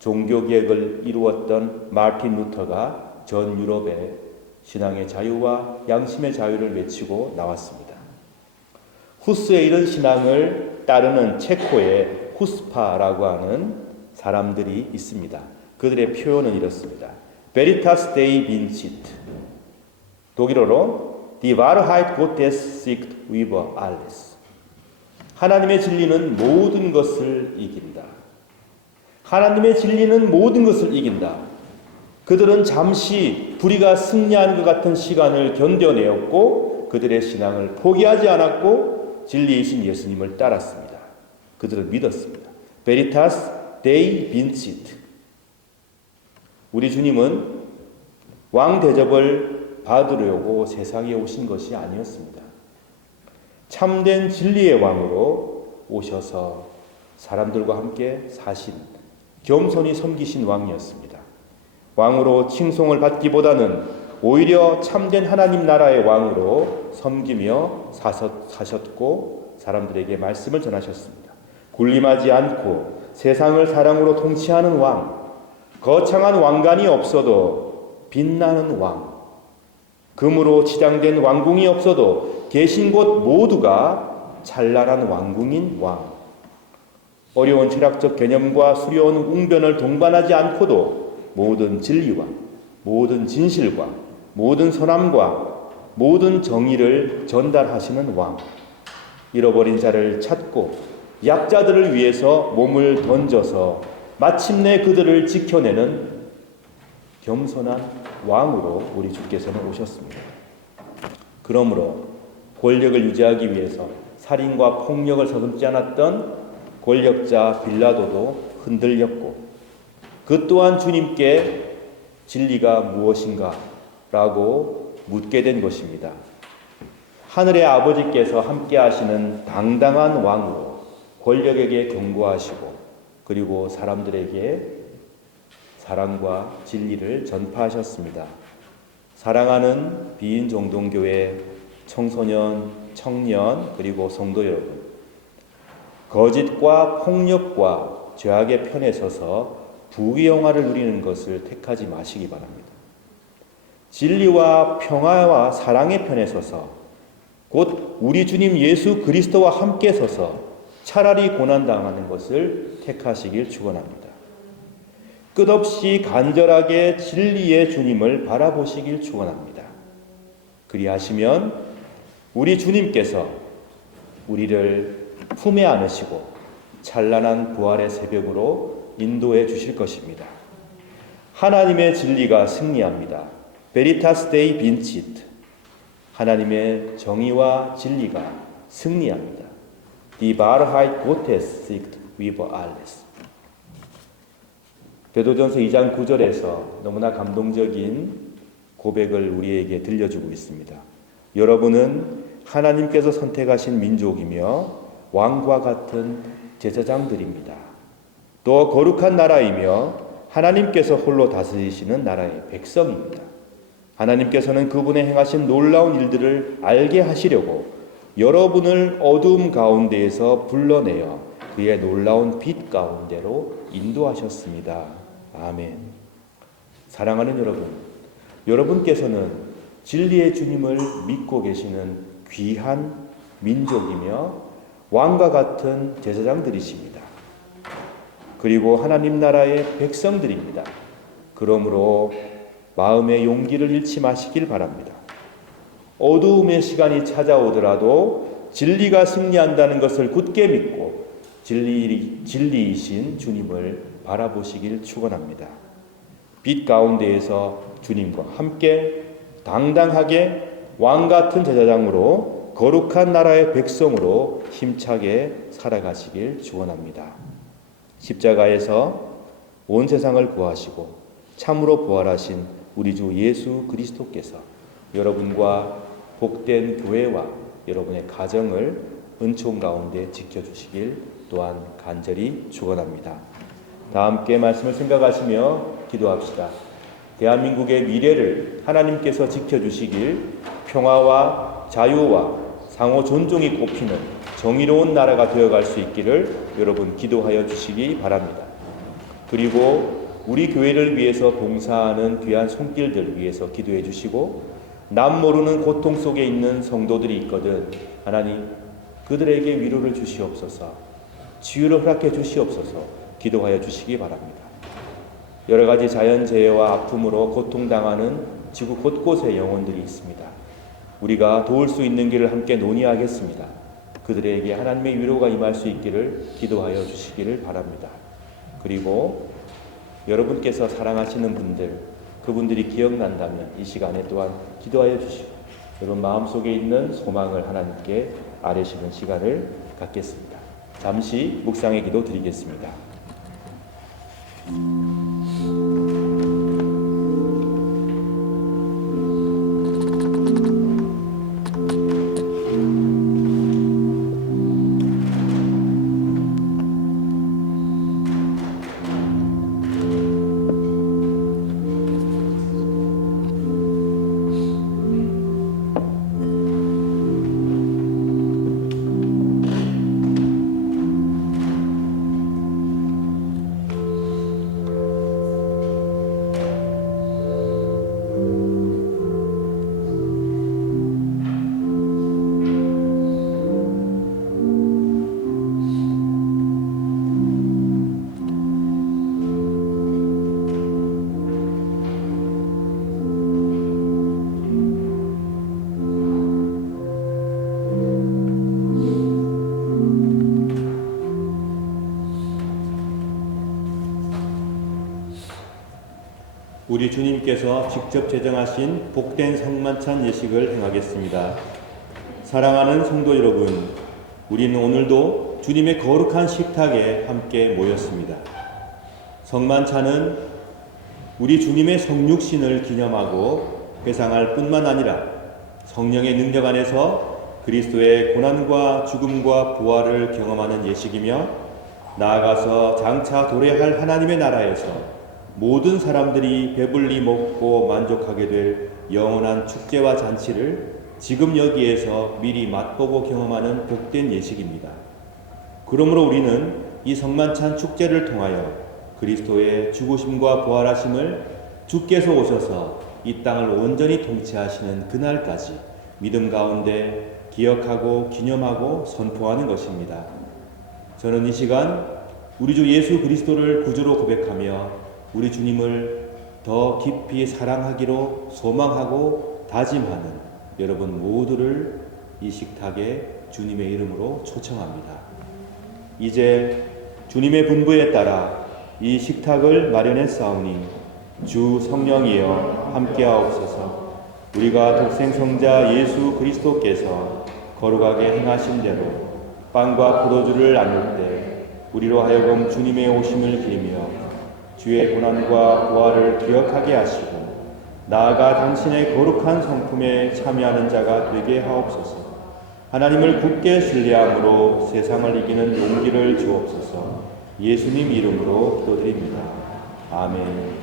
종교개혁을 이루었던 마르틴 루터가 전 유럽에 신앙의 자유와 양심의 자유를 외치고 나왔습니다. 후스의 이런 신앙을 따르는 체코의 후스파라고 하는 사람들이 있습니다. 그들의 표현은 이렇습니다. Veritas Dei vincit. 독일어로 Die Wahrheit Gottes siegt über alles. 하나님의 진리는 모든 것을 이긴다. 하나님의 진리는 모든 것을 이긴다. 그들은 잠시 불의가 승리한 것 같은 시간을 견뎌내었고 그들의 신앙을 포기하지 않았고 진리이신 예수님을 따랐습니다. 그들은 믿었습니다. Veritas Dei vincit. 우리 주님은 왕 대접을 받으려고 세상에 오신 것이 아니었습니다. 참된 진리의 왕으로 오셔서 사람들과 함께 사신, 겸손히 섬기신 왕이었습니다. 왕으로 칭송을 받기보다는 오히려 참된 하나님 나라의 왕으로 섬기며 사셨고 사람들에게 말씀을 전하셨습니다. 군림하지 않고 세상을 사랑으로 통치하는 왕, 거창한 왕관이 없어도 빛나는 왕, 금으로 치장된 왕궁이 없어도 계신 곳 모두가 찬란한 왕궁인 왕, 어려운 철학적 개념과 수려운 웅변을 동반하지 않고도 모든 진리와 모든 진실과 모든 선함과 모든 정의를 전달하시는 왕, 잃어버린 자를 찾고 약자들을 위해서 몸을 던져서 마침내 그들을 지켜내는 겸손한 왕으로 우리 주께서는 오셨습니다. 그러므로 권력을 유지하기 위해서 살인과 폭력을 서슴지 않았던 권력자 빌라도도 흔들렸고 그 또한 주님께 진리가 무엇인가 라고 묻게 된 것입니다. 하늘의 아버지께서 함께 하시는 당당한 왕으로 권력에게 경고하시고 그리고 사람들에게 사랑과 진리를 전파하셨습니다. 사랑하는 비인종동교회 청소년, 청년 그리고 성도 여러분, 거짓과 폭력과 죄악의 편에 서서 부귀영화를 누리는 것을 택하지 마시기 바랍니다. 진리와 평화와 사랑의 편에 서서 곧 우리 주님 예수 그리스도와 함께 서서 차라리 고난당하는 것을 택하시길 축원합니다. 끝없이 간절하게 진리의 주님을 바라보시길 축원합니다. 그리하시면 우리 주님께서 우리를 품에 안으시고 찬란한 부활의 새벽으로 인도해 주실 것입니다. 하나님의 진리가 승리합니다. Veritas Dei vincit. 하나님의 정의와 진리가 승리합니다. Die Wahrheit Gottes siegt über alles. 베드로전서 2장 9절에서 너무나 감동적인 고백을 우리에게 들려주고 있습니다. 여러분은 하나님께서 선택하신 민족이며 왕과 같은 제사장들입니다. 또 거룩한 나라이며 하나님께서 홀로 다스리시는 나라의 백성입니다. 하나님께서는 그분의 행하신 놀라운 일들을 알게 하시려고 여러분을 어두움 가운데에서 불러내어 그의 놀라운 빛 가운데로 인도하셨습니다. 아멘. 사랑하는 여러분, 여러분께서는 진리의 주님을 믿고 계시는 귀한 민족이며 왕과 같은 제사장들이십니다. 그리고 하나님 나라의 백성들입니다. 그러므로 마음의 용기를 잃지 마시길 바랍니다. 어두움의 시간이 찾아오더라도 진리가 승리한다는 것을 굳게 믿고 진리이신 주님을 바라보시길 축원합니다. 빛 가운데에서 주님과 함께 당당하게 왕같은 제사장으로 거룩한 나라의 백성으로 힘차게 살아가시길 축원합니다. 십자가에서 온 세상을 구하시고 참으로 부활하신 우리 주 예수 그리스도께서 여러분과 복된 교회와 여러분의 가정을 은총 가운데 지켜주시길 또한 간절히 축원합니다. 다 함께 말씀을 생각하시며 기도합시다. 대한민국의 미래를 하나님께서 지켜주시길 평화와 자유와 상호 존중이 꼽히는 정의로운 나라가 되어갈 수 있기를 여러분 기도하여 주시기 바랍니다. 그리고 우리 교회를 위해서 봉사하는 귀한 손길들 위해서 기도해 주시고 남 모르는 고통 속에 있는 성도들이 있거든 하나님 그들에게 위로를 주시옵소서, 치유를 허락해 주시옵소서 기도하여 주시기 바랍니다. 여러 가지 자연재해와 아픔으로 고통당하는 지구 곳곳에 영혼들이 있습니다. 우리가 도울 수 있는 길을 함께 논의하겠습니다. 그들에게 하나님의 위로가 임할 수 있기를 기도하여 주시기를 바랍니다. 그리고 여러분께서 사랑하시는 분들, 그분들이 기억난다면 이 시간에 또한 기도하여 주시고 여러분 마음속에 있는 소망을 하나님께 아뢰시는 시간을 갖겠습니다. 잠시 묵상의 기도 드리겠습니다. 우리 주님께서 직접 제정하신 복된 성만찬 예식을 행하겠습니다. 사랑하는 성도 여러분, 우리는 오늘도 주님의 거룩한 식탁에 함께 모였습니다. 성만찬은 우리 주님의 성육신을 기념하고 회상할 뿐만 아니라 성령의 능력 안에서 그리스도의 고난과 죽음과 부활을 경험하는 예식이며 나아가서 장차 도래할 하나님의 나라에서 모든 사람들이 배불리 먹고 만족하게 될 영원한 축제와 잔치를 지금 여기에서 미리 맛보고 경험하는 복된 예식입니다. 그러므로 우리는 이 성만찬 축제를 통하여 그리스도의 죽으심과 부활하심을 주께서 오셔서 이 땅을 온전히 통치하시는 그날까지 믿음 가운데 기억하고 기념하고 선포하는 것입니다. 저는 이 시간 우리 주 예수 그리스도를 구주로 고백하며 우리 주님을 더 깊이 사랑하기로 소망하고 다짐하는 여러분 모두를 이 식탁에 주님의 이름으로 초청합니다. 이제 주님의 분부에 따라 이 식탁을 마련했사오니 주 성령이여 함께하옵소서. 우리가 독생성자 예수 그리스도께서 거룩하게 행하신 대로 빵과 포도주를 나눌 때 우리로 하여금 주님의 오심을 기리며 주의 고난과 부활을 기억하게 하시고 나아가 당신의 거룩한 성품에 참여하는 자가 되게 하옵소서. 하나님을 굳게 신뢰함으로 세상을 이기는 용기를 주옵소서. 예수님 이름으로 기도드립니다. 아멘.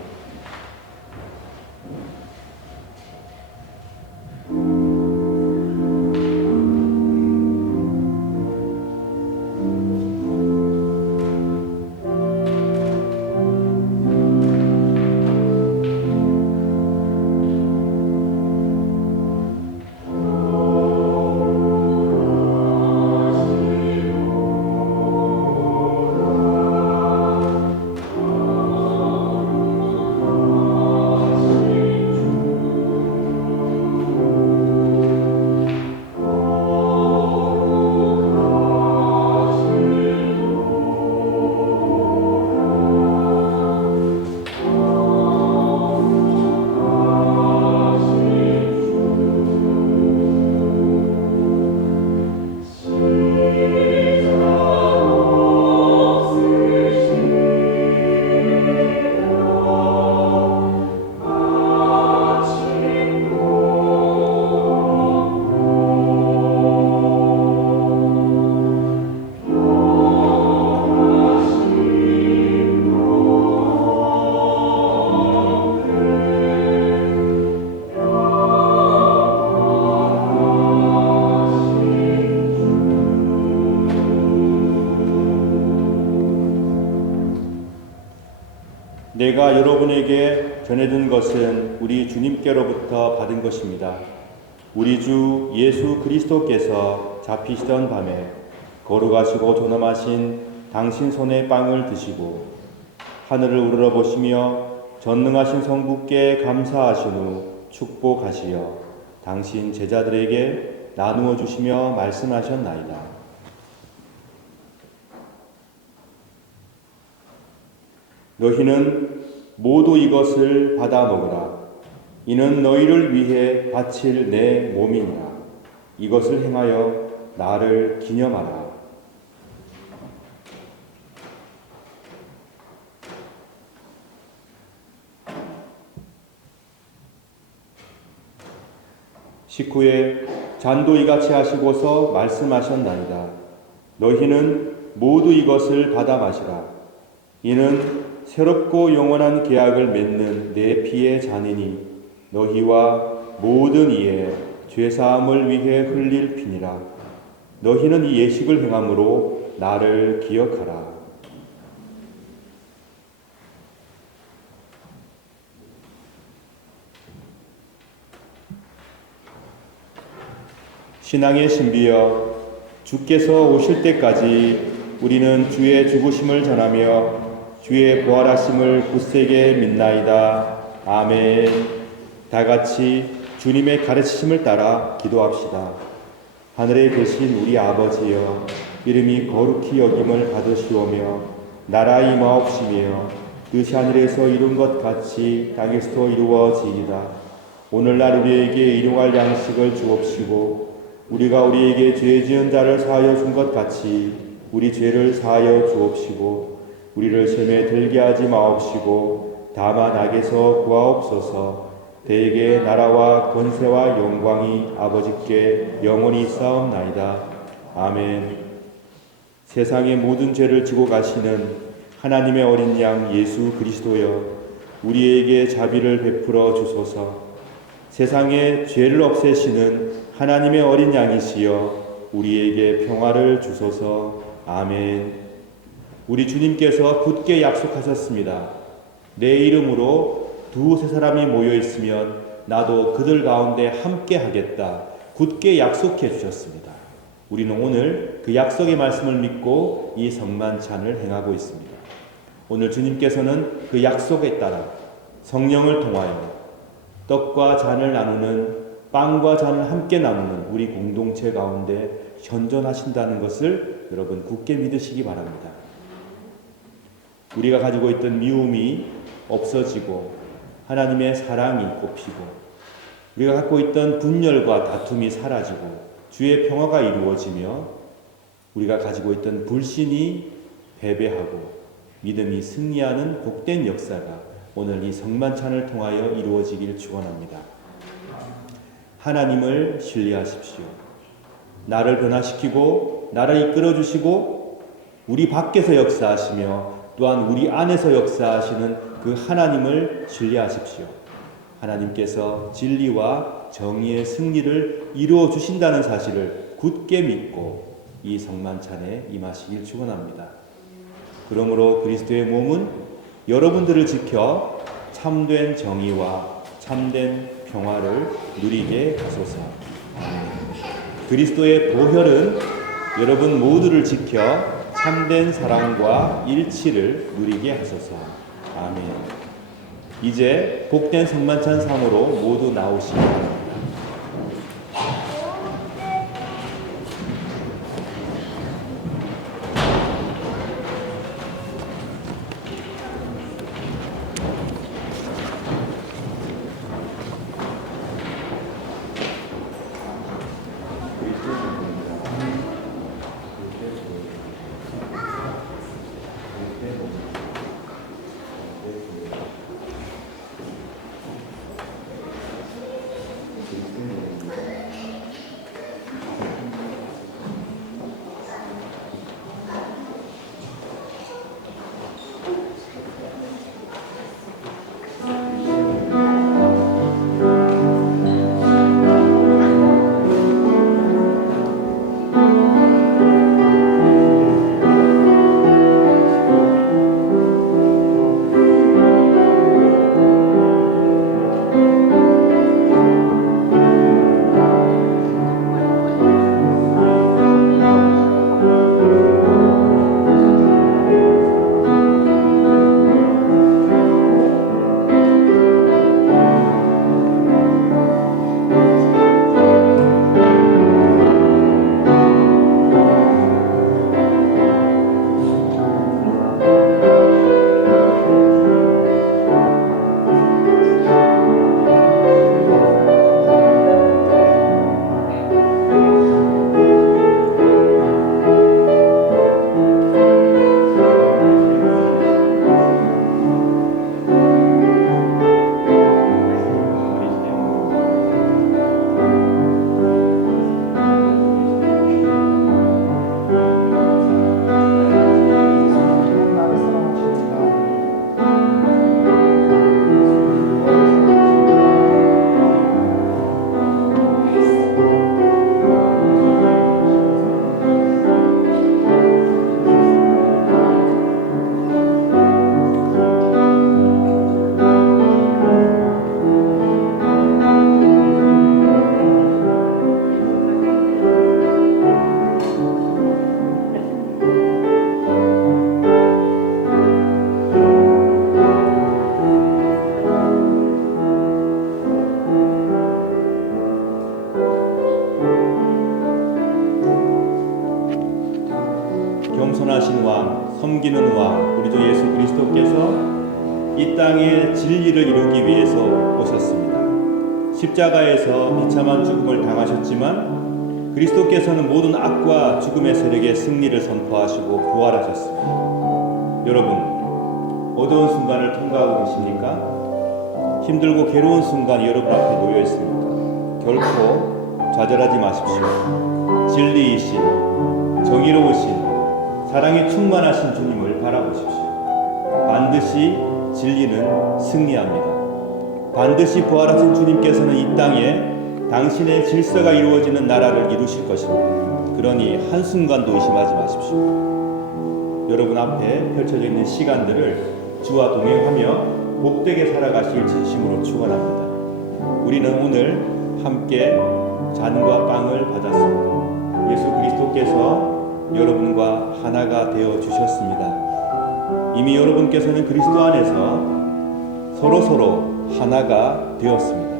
내가 여러분에게 전해준 것은 우리 주님께로부터 받은 것입니다. 우리 주 예수 그리스도께서 잡히시던 밤에 거룩하시고 존엄하신 당신 손의 빵을 드시고 하늘을 우러러보시며 전능하신 성부께 감사하신 후 축복하시어 당신 제자들에게 나누어 주시며 말씀하셨나이다. 너희는 모두 이것을 받아 먹으라. 이는 너희를 위해 바칠 내 몸이니라. 이것을 행하여 나를 기념하라. 식후에 잔도 이같이 하시고서 말씀하셨나이다. 너희는 모두 이것을 받아 마시라. 이는 새롭고 영원한 계약을 맺는 내 피의 잔이니 너희와 모든 이의 죄사함을 위해 흘릴 피니라. 너희는 이 예식을 행함으로 나를 기억하라. 신앙의 신비여, 주께서 오실 때까지 우리는 주의 죽으심을 전하며 주의 부활하심을 굳세게 믿나이다. 아멘. 다 같이 주님의 가르치심을 따라 기도합시다. 하늘에 계신 우리 아버지여, 이름이 거룩히 여김을 받으시오며 나라 임하옵시며 뜻이 하늘에서 이룬 것 같이 땅에서도 이루어지이다. 오늘날 우리에게 일용할 양식을 주옵시고 우리가 우리에게 죄 지은 자를 사하여 준 것 같이 우리 죄를 사하여 주옵시고 우리를 시험에 들게 하지 마옵시고 다만 악에서 구하옵소서. 대개 나라와 권세와 영광이 아버지께 영원히 있사옵나이다. 아멘. 세상의 모든 죄를 지고 가시는 하나님의 어린 양 예수 그리스도여, 우리에게 자비를 베풀어 주소서. 세상의 죄를 없애시는 하나님의 어린 양이시여, 우리에게 평화를 주소서. 아멘. 우리 주님께서 굳게 약속하셨습니다. 내 이름으로 두세 사람이 모여 있으면 나도 그들 가운데 함께 하겠다. 굳게 약속해 주셨습니다. 우리는 오늘 그 약속의 말씀을 믿고 이 성만찬을 행하고 있습니다. 오늘 주님께서는 그 약속에 따라 성령을 통하여 떡과 잔을 나누는, 빵과 잔을 함께 나누는 우리 공동체 가운데 현존하신다는 것을 여러분 굳게 믿으시기 바랍니다. 우리가 가지고 있던 미움이 없어지고 하나님의 사랑이 꼽히고 우리가 갖고 있던 분열과 다툼이 사라지고 주의 평화가 이루어지며 우리가 가지고 있던 불신이 패배하고 믿음이 승리하는 복된 역사가 오늘 이 성만찬을 통하여 이루어지기를 축원합니다. 하나님을 신뢰하십시오. 나를 변화시키고 나를 이끌어주시고 우리 밖에서 역사하시며 또한 우리 안에서 역사하시는 그 하나님을 신뢰하십시오. 하나님께서 진리와 정의의 승리를 이루어 주신다는 사실을 굳게 믿고 이 성만찬에 임하시길 축원합니다. 그러므로 그리스도의 몸은 여러분들을 지켜 참된 정의와 참된 평화를 누리게 하소서. 그리스도의 보혈은 여러분 모두를 지켜 참된 사랑과 일치를 누리게 하소서. 아멘. 이제 복된 성만찬 상으로 모두 나오시기 바랍니다. 겸손하신 왕, 섬기는 왕, 우리 주 예수 그리스도께서 이 땅에 진리를 이루기 위해서 오셨습니다. 십자가에서 비참한 죽음을 당하셨지만 그리스도께서는 모든 악과 죽음의 세력의 승리를 선포하시고 부활하셨습니다. 여러분, 어두운 순간을 통과하고 계십니까? 힘들고 괴로운 순간이 여러분 앞에 놓여 있습니까? 결코 좌절하지 마십시오. 진리이신, 정의로우신, 사랑이 충만하신 주님을 바라보십시오. 반드시 진리는 승리합니다. 반드시 부활하신 주님께서는 이 땅에 당신의 질서가 이루어지는 나라를 이루실 것입니다. 그러니 한순간도 의심하지 마십시오. 여러분 앞에 펼쳐져 있는 시간들을 주와 동행하며 복되게 살아가실 진심으로 축원합니다. 우리는 오늘 함께 잔과 빵을 받았습니다. 예수 그리스도께서 여러분과 하나가 되어 주셨습니다. 이미 여러분께서는 그리스도 안에서 서로 하나가 되었습니다.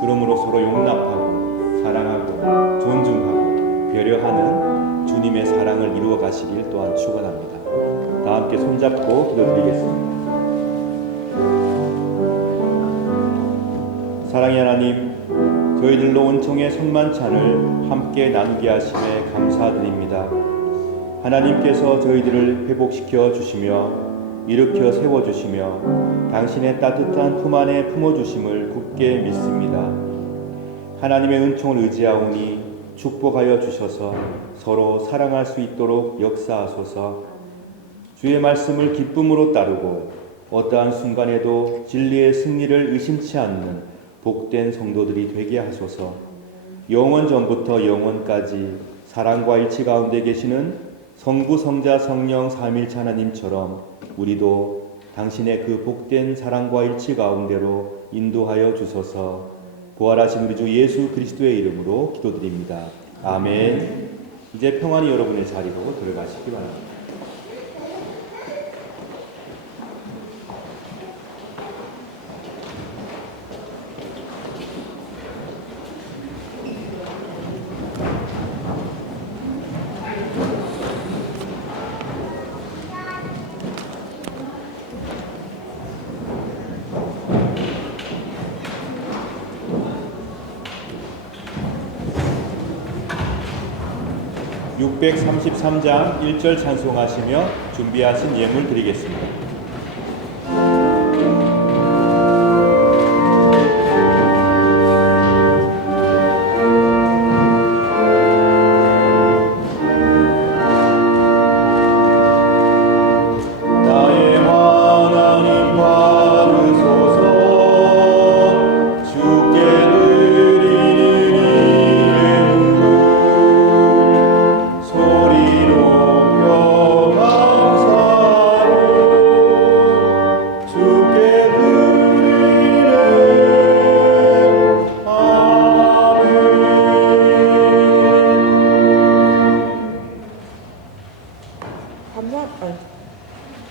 그러므로 서로 용납하고 사랑하고 존중하고 배려하는 주님의 사랑을 이루어 가시길 또한 축원합니다. 다 함께 손잡고 기도드리겠습니다. 사랑의 하나님, 저희들로 온총의 성만찬을 함께 나누게 하심에 감사드립니다. 하나님께서 저희들을 회복시켜 주시며 일으켜 세워주시며 당신의 따뜻한 품 안에 품어주심을 굳게 믿습니다. 하나님의 은총을 의지하오니 축복하여 주셔서 서로 사랑할 수 있도록 역사하소서. 주의 말씀을 기쁨으로 따르고 어떠한 순간에도 진리의 승리를 의심치 않는 복된 성도들이 되게 하소서. 영원 전부터 영원까지 사랑과 일치 가운데 계시는 성부, 성자, 성령 삼위일체 하나님처럼 우리도 당신의 그 복된 사랑과 일치 가운데로 인도하여 주소서. 부활하신 우리 주 예수 그리스도의 이름으로 기도드립니다. 아멘. 이제 평안히 여러분의 자리로 들어가시기 바랍니다. (633장) 1절 찬송하시며 준비하신 예물 드리겠습니다.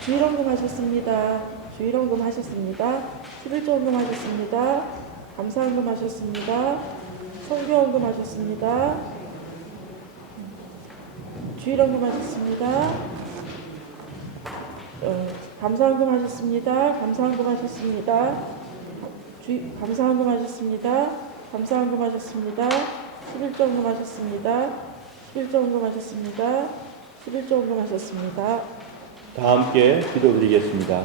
주일헌금 하셨습니다. 주일헌금 하셨습니다. 11조헌금 하셨습니다. 감사헌금 하셨습니다. 성교헌금 하셨습니다. 주일헌금 하셨습니다. 감사헌금 하셨습니다. 감사헌금 하셨습니다. 감사헌금 하셨습니다. 감사헌금 하셨습니다. 11조헌금 하셨습니다. 11조헌금 하셨습니다. 11조헌금 하셨습니다. 다 함께 기도드리겠습니다.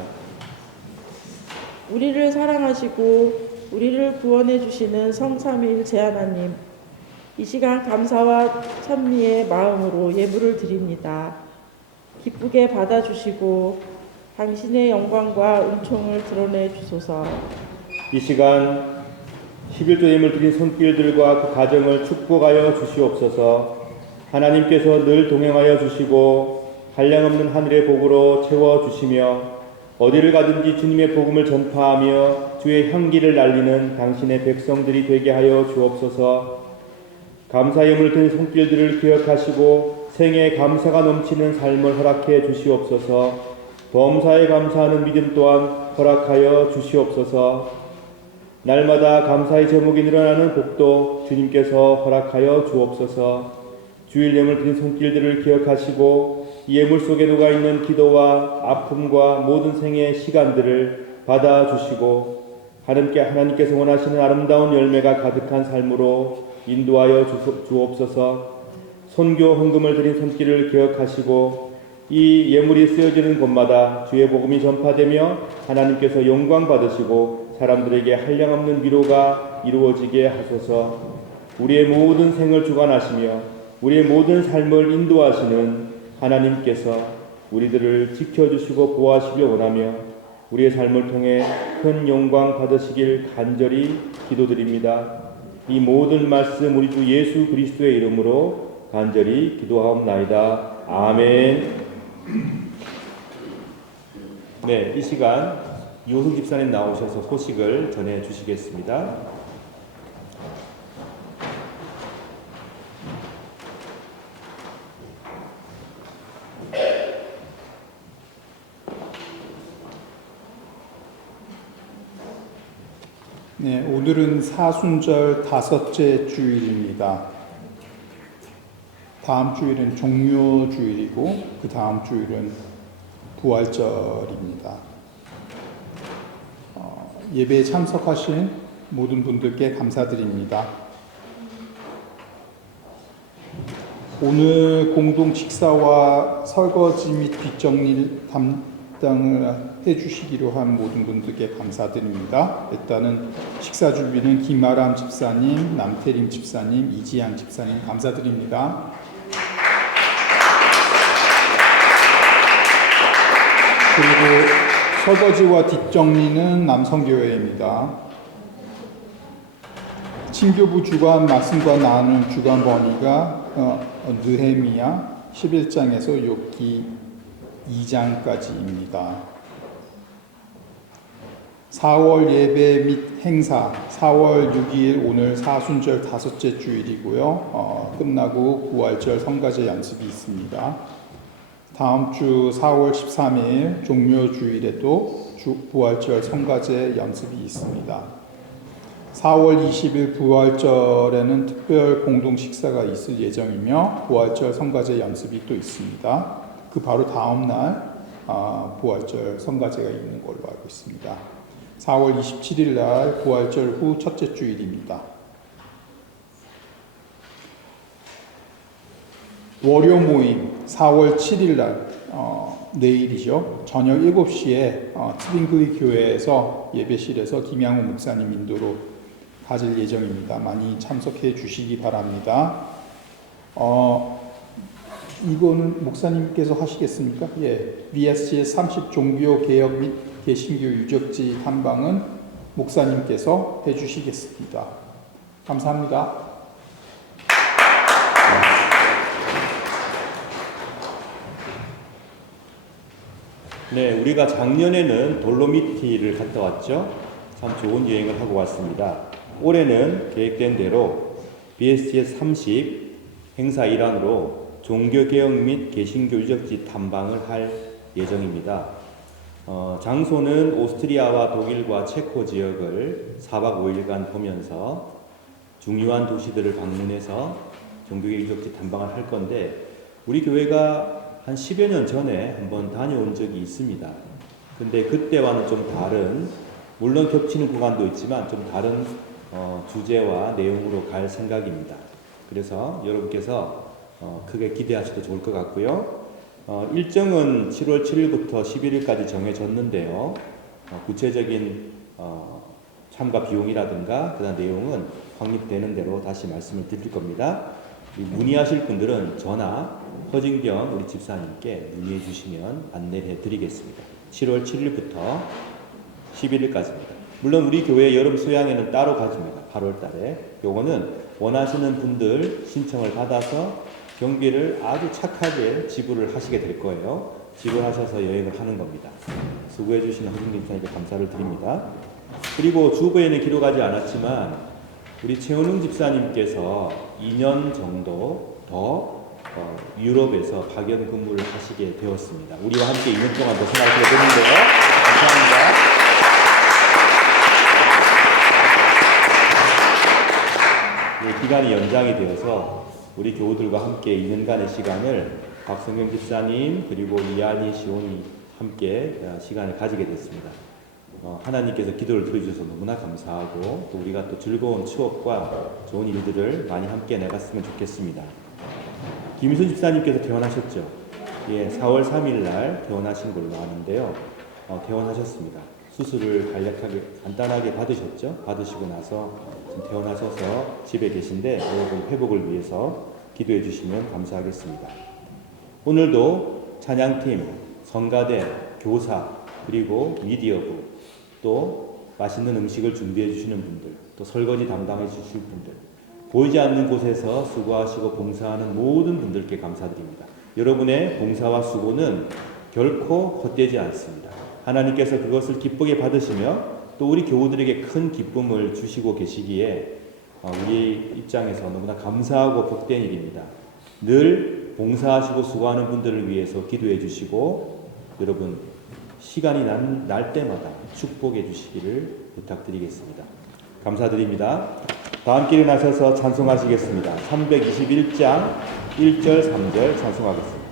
우리를 사랑하시고 우리를 구원해 주시는 성삼위일체 하나님, 이 시간 감사와 찬미의 마음으로 예물을 드립니다. 기쁘게 받아주시고 당신의 영광과 은총을 드러내 주소서. 이 시간 11조 예물 드린 손길들과 그 가정을 축복하여 주시옵소서. 하나님께서 늘 동행하여 주시고 한량없는 하늘의 복으로 채워주시며 어디를 가든지 주님의 복음을 전파하며 주의 향기를 날리는 당신의 백성들이 되게 하여 주옵소서. 감사 예물을 드린 손길들을 기억하시고 생에 감사가 넘치는 삶을 허락해 주시옵소서. 범사에 감사하는 믿음 또한 허락하여 주시옵소서. 날마다 감사의 제목이 늘어나는 복도 주님께서 허락하여 주옵소서. 주일 예물 드린 손길들을 기억하시고 이 예물 속에 녹아있는 기도와 아픔과 모든 생의 시간들을 받아주시고 하나님께서 원하시는 아름다운 열매가 가득한 삶으로 인도하여 주옵소서. 선교 헌금을 드린 손길을 기억하시고 이 예물이 쓰여지는 곳마다 주의 복음이 전파되며 하나님께서 영광 받으시고 사람들에게 한량없는 위로가 이루어지게 하소서. 우리의 모든 생을 주관하시며 우리의 모든 삶을 인도하시는 하나님께서 우리들을 지켜주시고 보호하시길 원하며 우리의 삶을 통해 큰 영광 받으시길 간절히 기도드립니다. 이 모든 말씀 우리 주 예수 그리스도의 이름으로 간절히 기도하옵나이다. 아멘. 네, 이 시간 이호승 집사님 나오셔서 소식을 전해 주시겠습니다. 네, 오늘은 사순절 5째 주일입니다. 다음 주일은 종료주일이고 그 다음 주일은 부활절입니다. 예배에 참석하신 모든 분들께 감사드립니다. 오늘 공동 식사와 설거지 및 뒷정리 담당을 해주시기로 한 모든 분들께 감사드립니다. 일단은 식사 준비는 김아람 집사님, 남태림 집사님, 이지양 집사님 감사드립니다. 그리고 설거지와 뒷정리는 남성교회입니다. 친교부 주간 말씀과 나누는 주간 번위가 느헤미야 11장에서 욥기 2장까지입니다. 4월 예배 및 행사 4월 6일 오늘 사순절 5째 주일이고요. 끝나고 부활절 성가제 연습이 있습니다. 다음 주 4월 13일 종료주일에도 부활절 성가제 연습이 있습니다. 4월 20일 부활절에는 특별 공동 식사가 있을 예정이며 부활절 성가제 연습이 또 있습니다. 그 바로 다음 날 부활절 성가제가 있는 걸로 알고 있습니다. 4월 27일 날 부활절 후 첫째 주일입니다. 월요 모임 4월 7일 날 내일이죠. 저녁 7시에 트빙글리 교회에서 예배실에서 김양호 목사님 인도로 가질 예정입니다. 많이 참석해 주시기 바랍니다. 이거는 목사님께서 하시겠습니까? 예. VSG의 30 종교 개혁 및 개신교 유적지 탐방은 목사님께서 해 주시겠습니다. 감사합니다. 네, 우리가 작년에는 돌로미티를 갔다 왔죠. 참 좋은 여행을 하고 왔습니다. 올해는 계획된 대로 BSG의 30 행사 일환으로 종교개혁 및 개신교 유적지 탐방을 할 예정입니다. 장소는 오스트리아와 독일과 체코 지역을 4박 5일간 보면서 중요한 도시들을 방문해서 종교개혁 유적지 탐방을 할 건데 우리 교회가 한 10여 년 전에 한번 다녀온 적이 있습니다. 근데 그때와는 좀 다른, 물론 겹치는 구간도 있지만 좀 다른 주제와 내용으로 갈 생각입니다. 그래서 여러분께서 크게 기대하셔도 좋을 것 같고요. 일정은 7월 7일부터 11일까지 정해졌는데요. 구체적인 참가 비용이라든가 그다음 내용은 확립되는 대로 다시 말씀을 드릴 겁니다. 문의하실 분들은 전화 허진경 우리 집사님께 문의해 주시면 안내해 드리겠습니다. 7월 7일부터 11일까지입니다. 물론 우리 교회 여름 수양회는 따로 가집니다. 8월 달에. 요거는 원하시는 분들 신청을 받아서 경비를 아주 착하게 지불을 하시게 될 거예요. 지불하셔서 여행을 하는 겁니다. 수고해 주시는 허진경 집사님께 감사를 드립니다. 그리고 주보에는 기록하지 않았지만 우리 최은웅 집사님께서 2년 정도 더 유럽에서 파견 근무를 하시게 되었습니다. 우리와 함께 2년 동안 더 생활하시게 됐는데요. 감사합니다. 기간이 연장이 되어서 우리 교우들과 함께 2년간의 시간을 박성경 집사님 그리고 이한희 시온이 함께 시간을 가지게 됐습니다. 하나님께서 기도를 들어주셔서 너무나 감사하고 또 우리가 또 즐거운 추억과 좋은 일들을 많이 함께 나갔으면 좋겠습니다. 김순 집사님께서 퇴원하셨죠. 예, 4월 3일 날 퇴원하신 걸로 아는데요. 퇴원하셨습니다. 수술을 간단하게 받으셨죠. 받으시고 나서 지금 퇴원하셔서 집에 계신데 여러분 회복을 위해서 기도해 주시면 감사하겠습니다. 오늘도 찬양팀, 성가대, 교사, 그리고 미디어부, 또 맛있는 음식을 준비해 주시는 분들, 또 설거지 담당해 주실 분들, 보이지 않는 곳에서 수고하시고 봉사하는 모든 분들께 감사드립니다. 여러분의 봉사와 수고는 결코 헛되지 않습니다. 하나님께서 그것을 기쁘게 받으시며 또 우리 교우들에게 큰 기쁨을 주시고 계시기에 우리 입장에서 너무나 감사하고 복된 일입니다. 늘 봉사하시고 수고하는 분들을 위해서 기도해 주시고 여러분 시간이 날 때마다 축복해 주시기를 부탁드리겠습니다. 감사드립니다. 다 함께 일어나셔서 찬송하시겠습니다. 321장 1절 3절 찬송하겠습니다.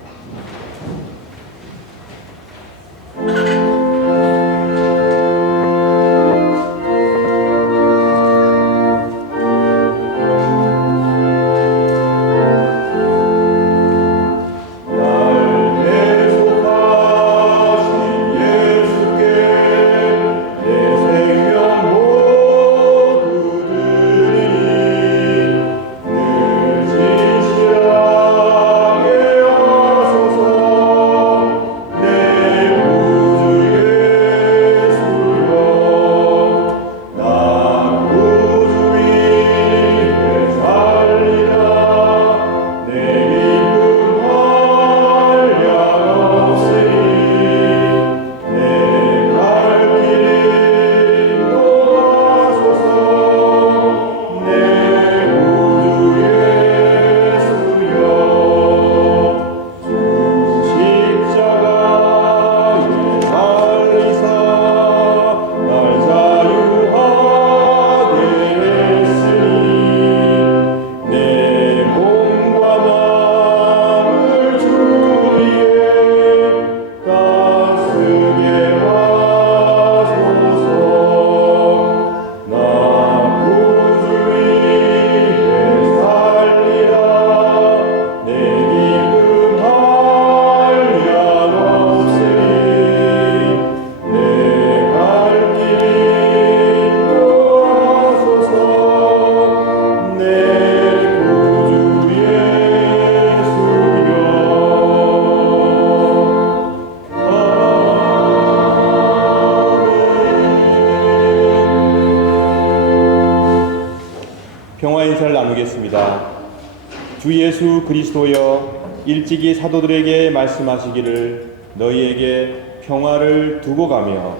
주 예수 그리스도여 일찍이 사도들에게 말씀하시기를 너희에게 평화를 두고 가며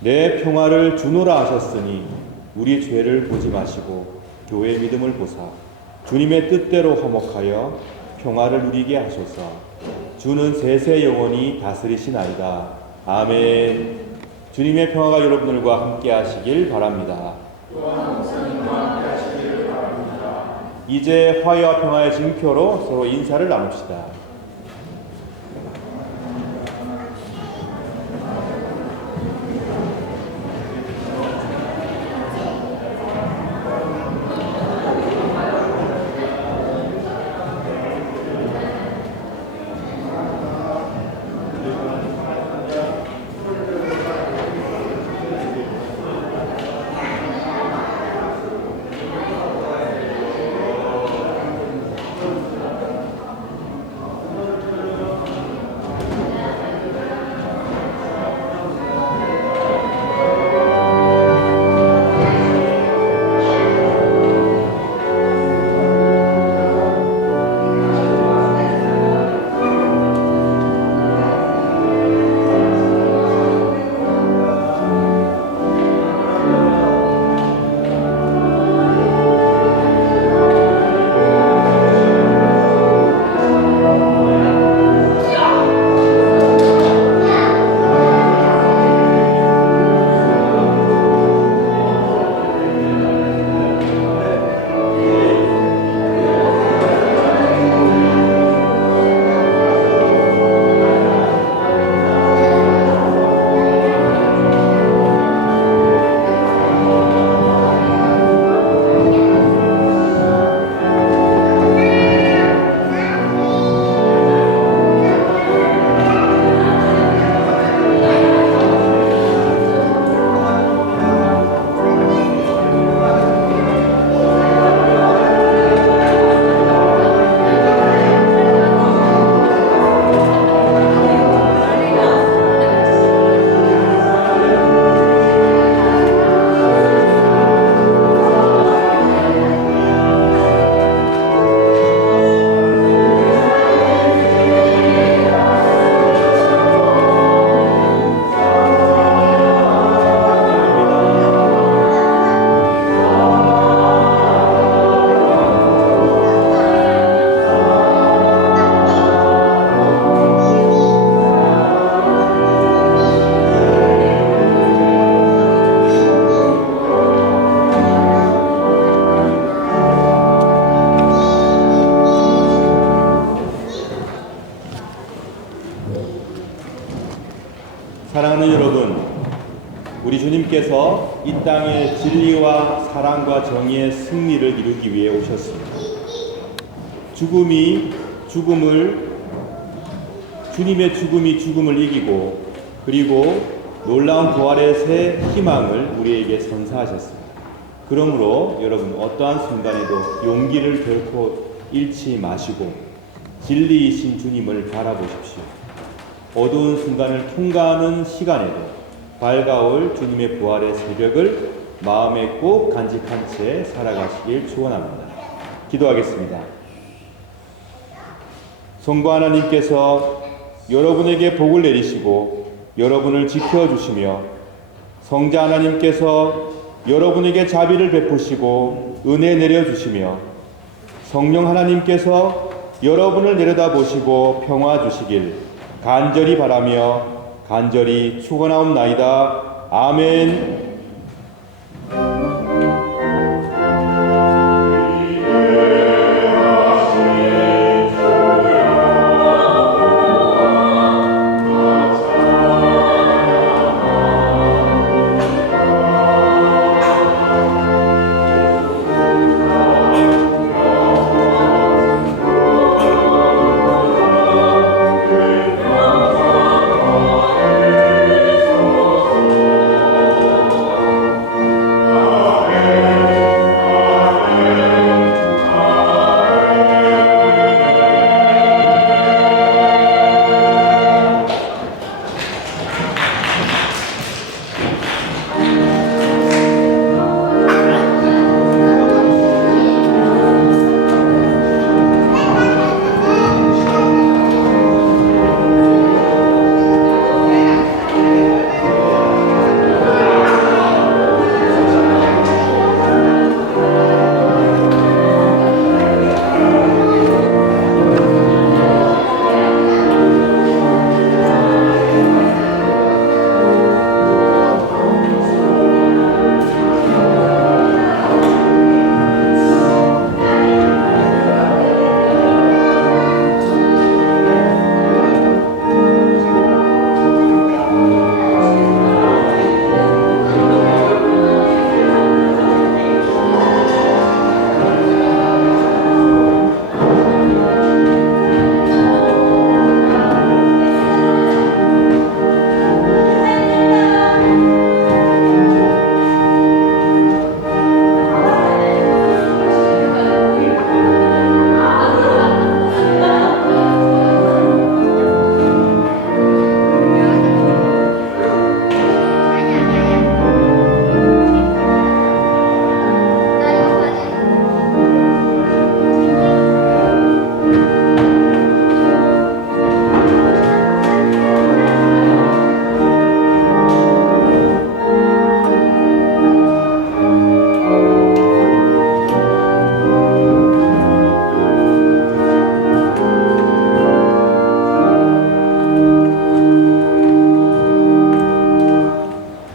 내 평화를 주노라 하셨으니 우리 죄를 보지 마시고 교회의 믿음을 보사 주님의 뜻대로 화목하여 평화를 누리게 하소서. 주는 세세 영원히 다스리시나이다. 아멘. 주님의 평화가 여러분들과 함께 하시길 바랍니다. 이제 화해와 평화의 징표로 서로 인사를 나눕시다. 사랑하는 여러분, 우리 주님께서 이 땅에 진리와 사랑과 정의의 승리를 이루기 위해 오셨습니다. 주님의 죽음이 죽음을 이기고 그리고 놀라운 부활의 새 희망을 우리에게 선사하셨습니다. 그러므로 여러분, 어떠한 순간에도 용기를 결코 잃지 마시고 진리이신 주님을 바라보십시오. 어두운 순간을 통과하는 시간에도 밝아올 주님의 부활의 새벽을 마음에 꼭 간직한 채 살아가시길 축원합니다. 기도하겠습니다. 성부 하나님께서 여러분에게 복을 내리시고 여러분을 지켜주시며 성자 하나님께서 여러분에게 자비를 베푸시고 은혜 내려주시며 성령 하나님께서 여러분을 내려다보시고 평화 주시길 간절히 바라며 간절히 축원하옵나이다. 아멘.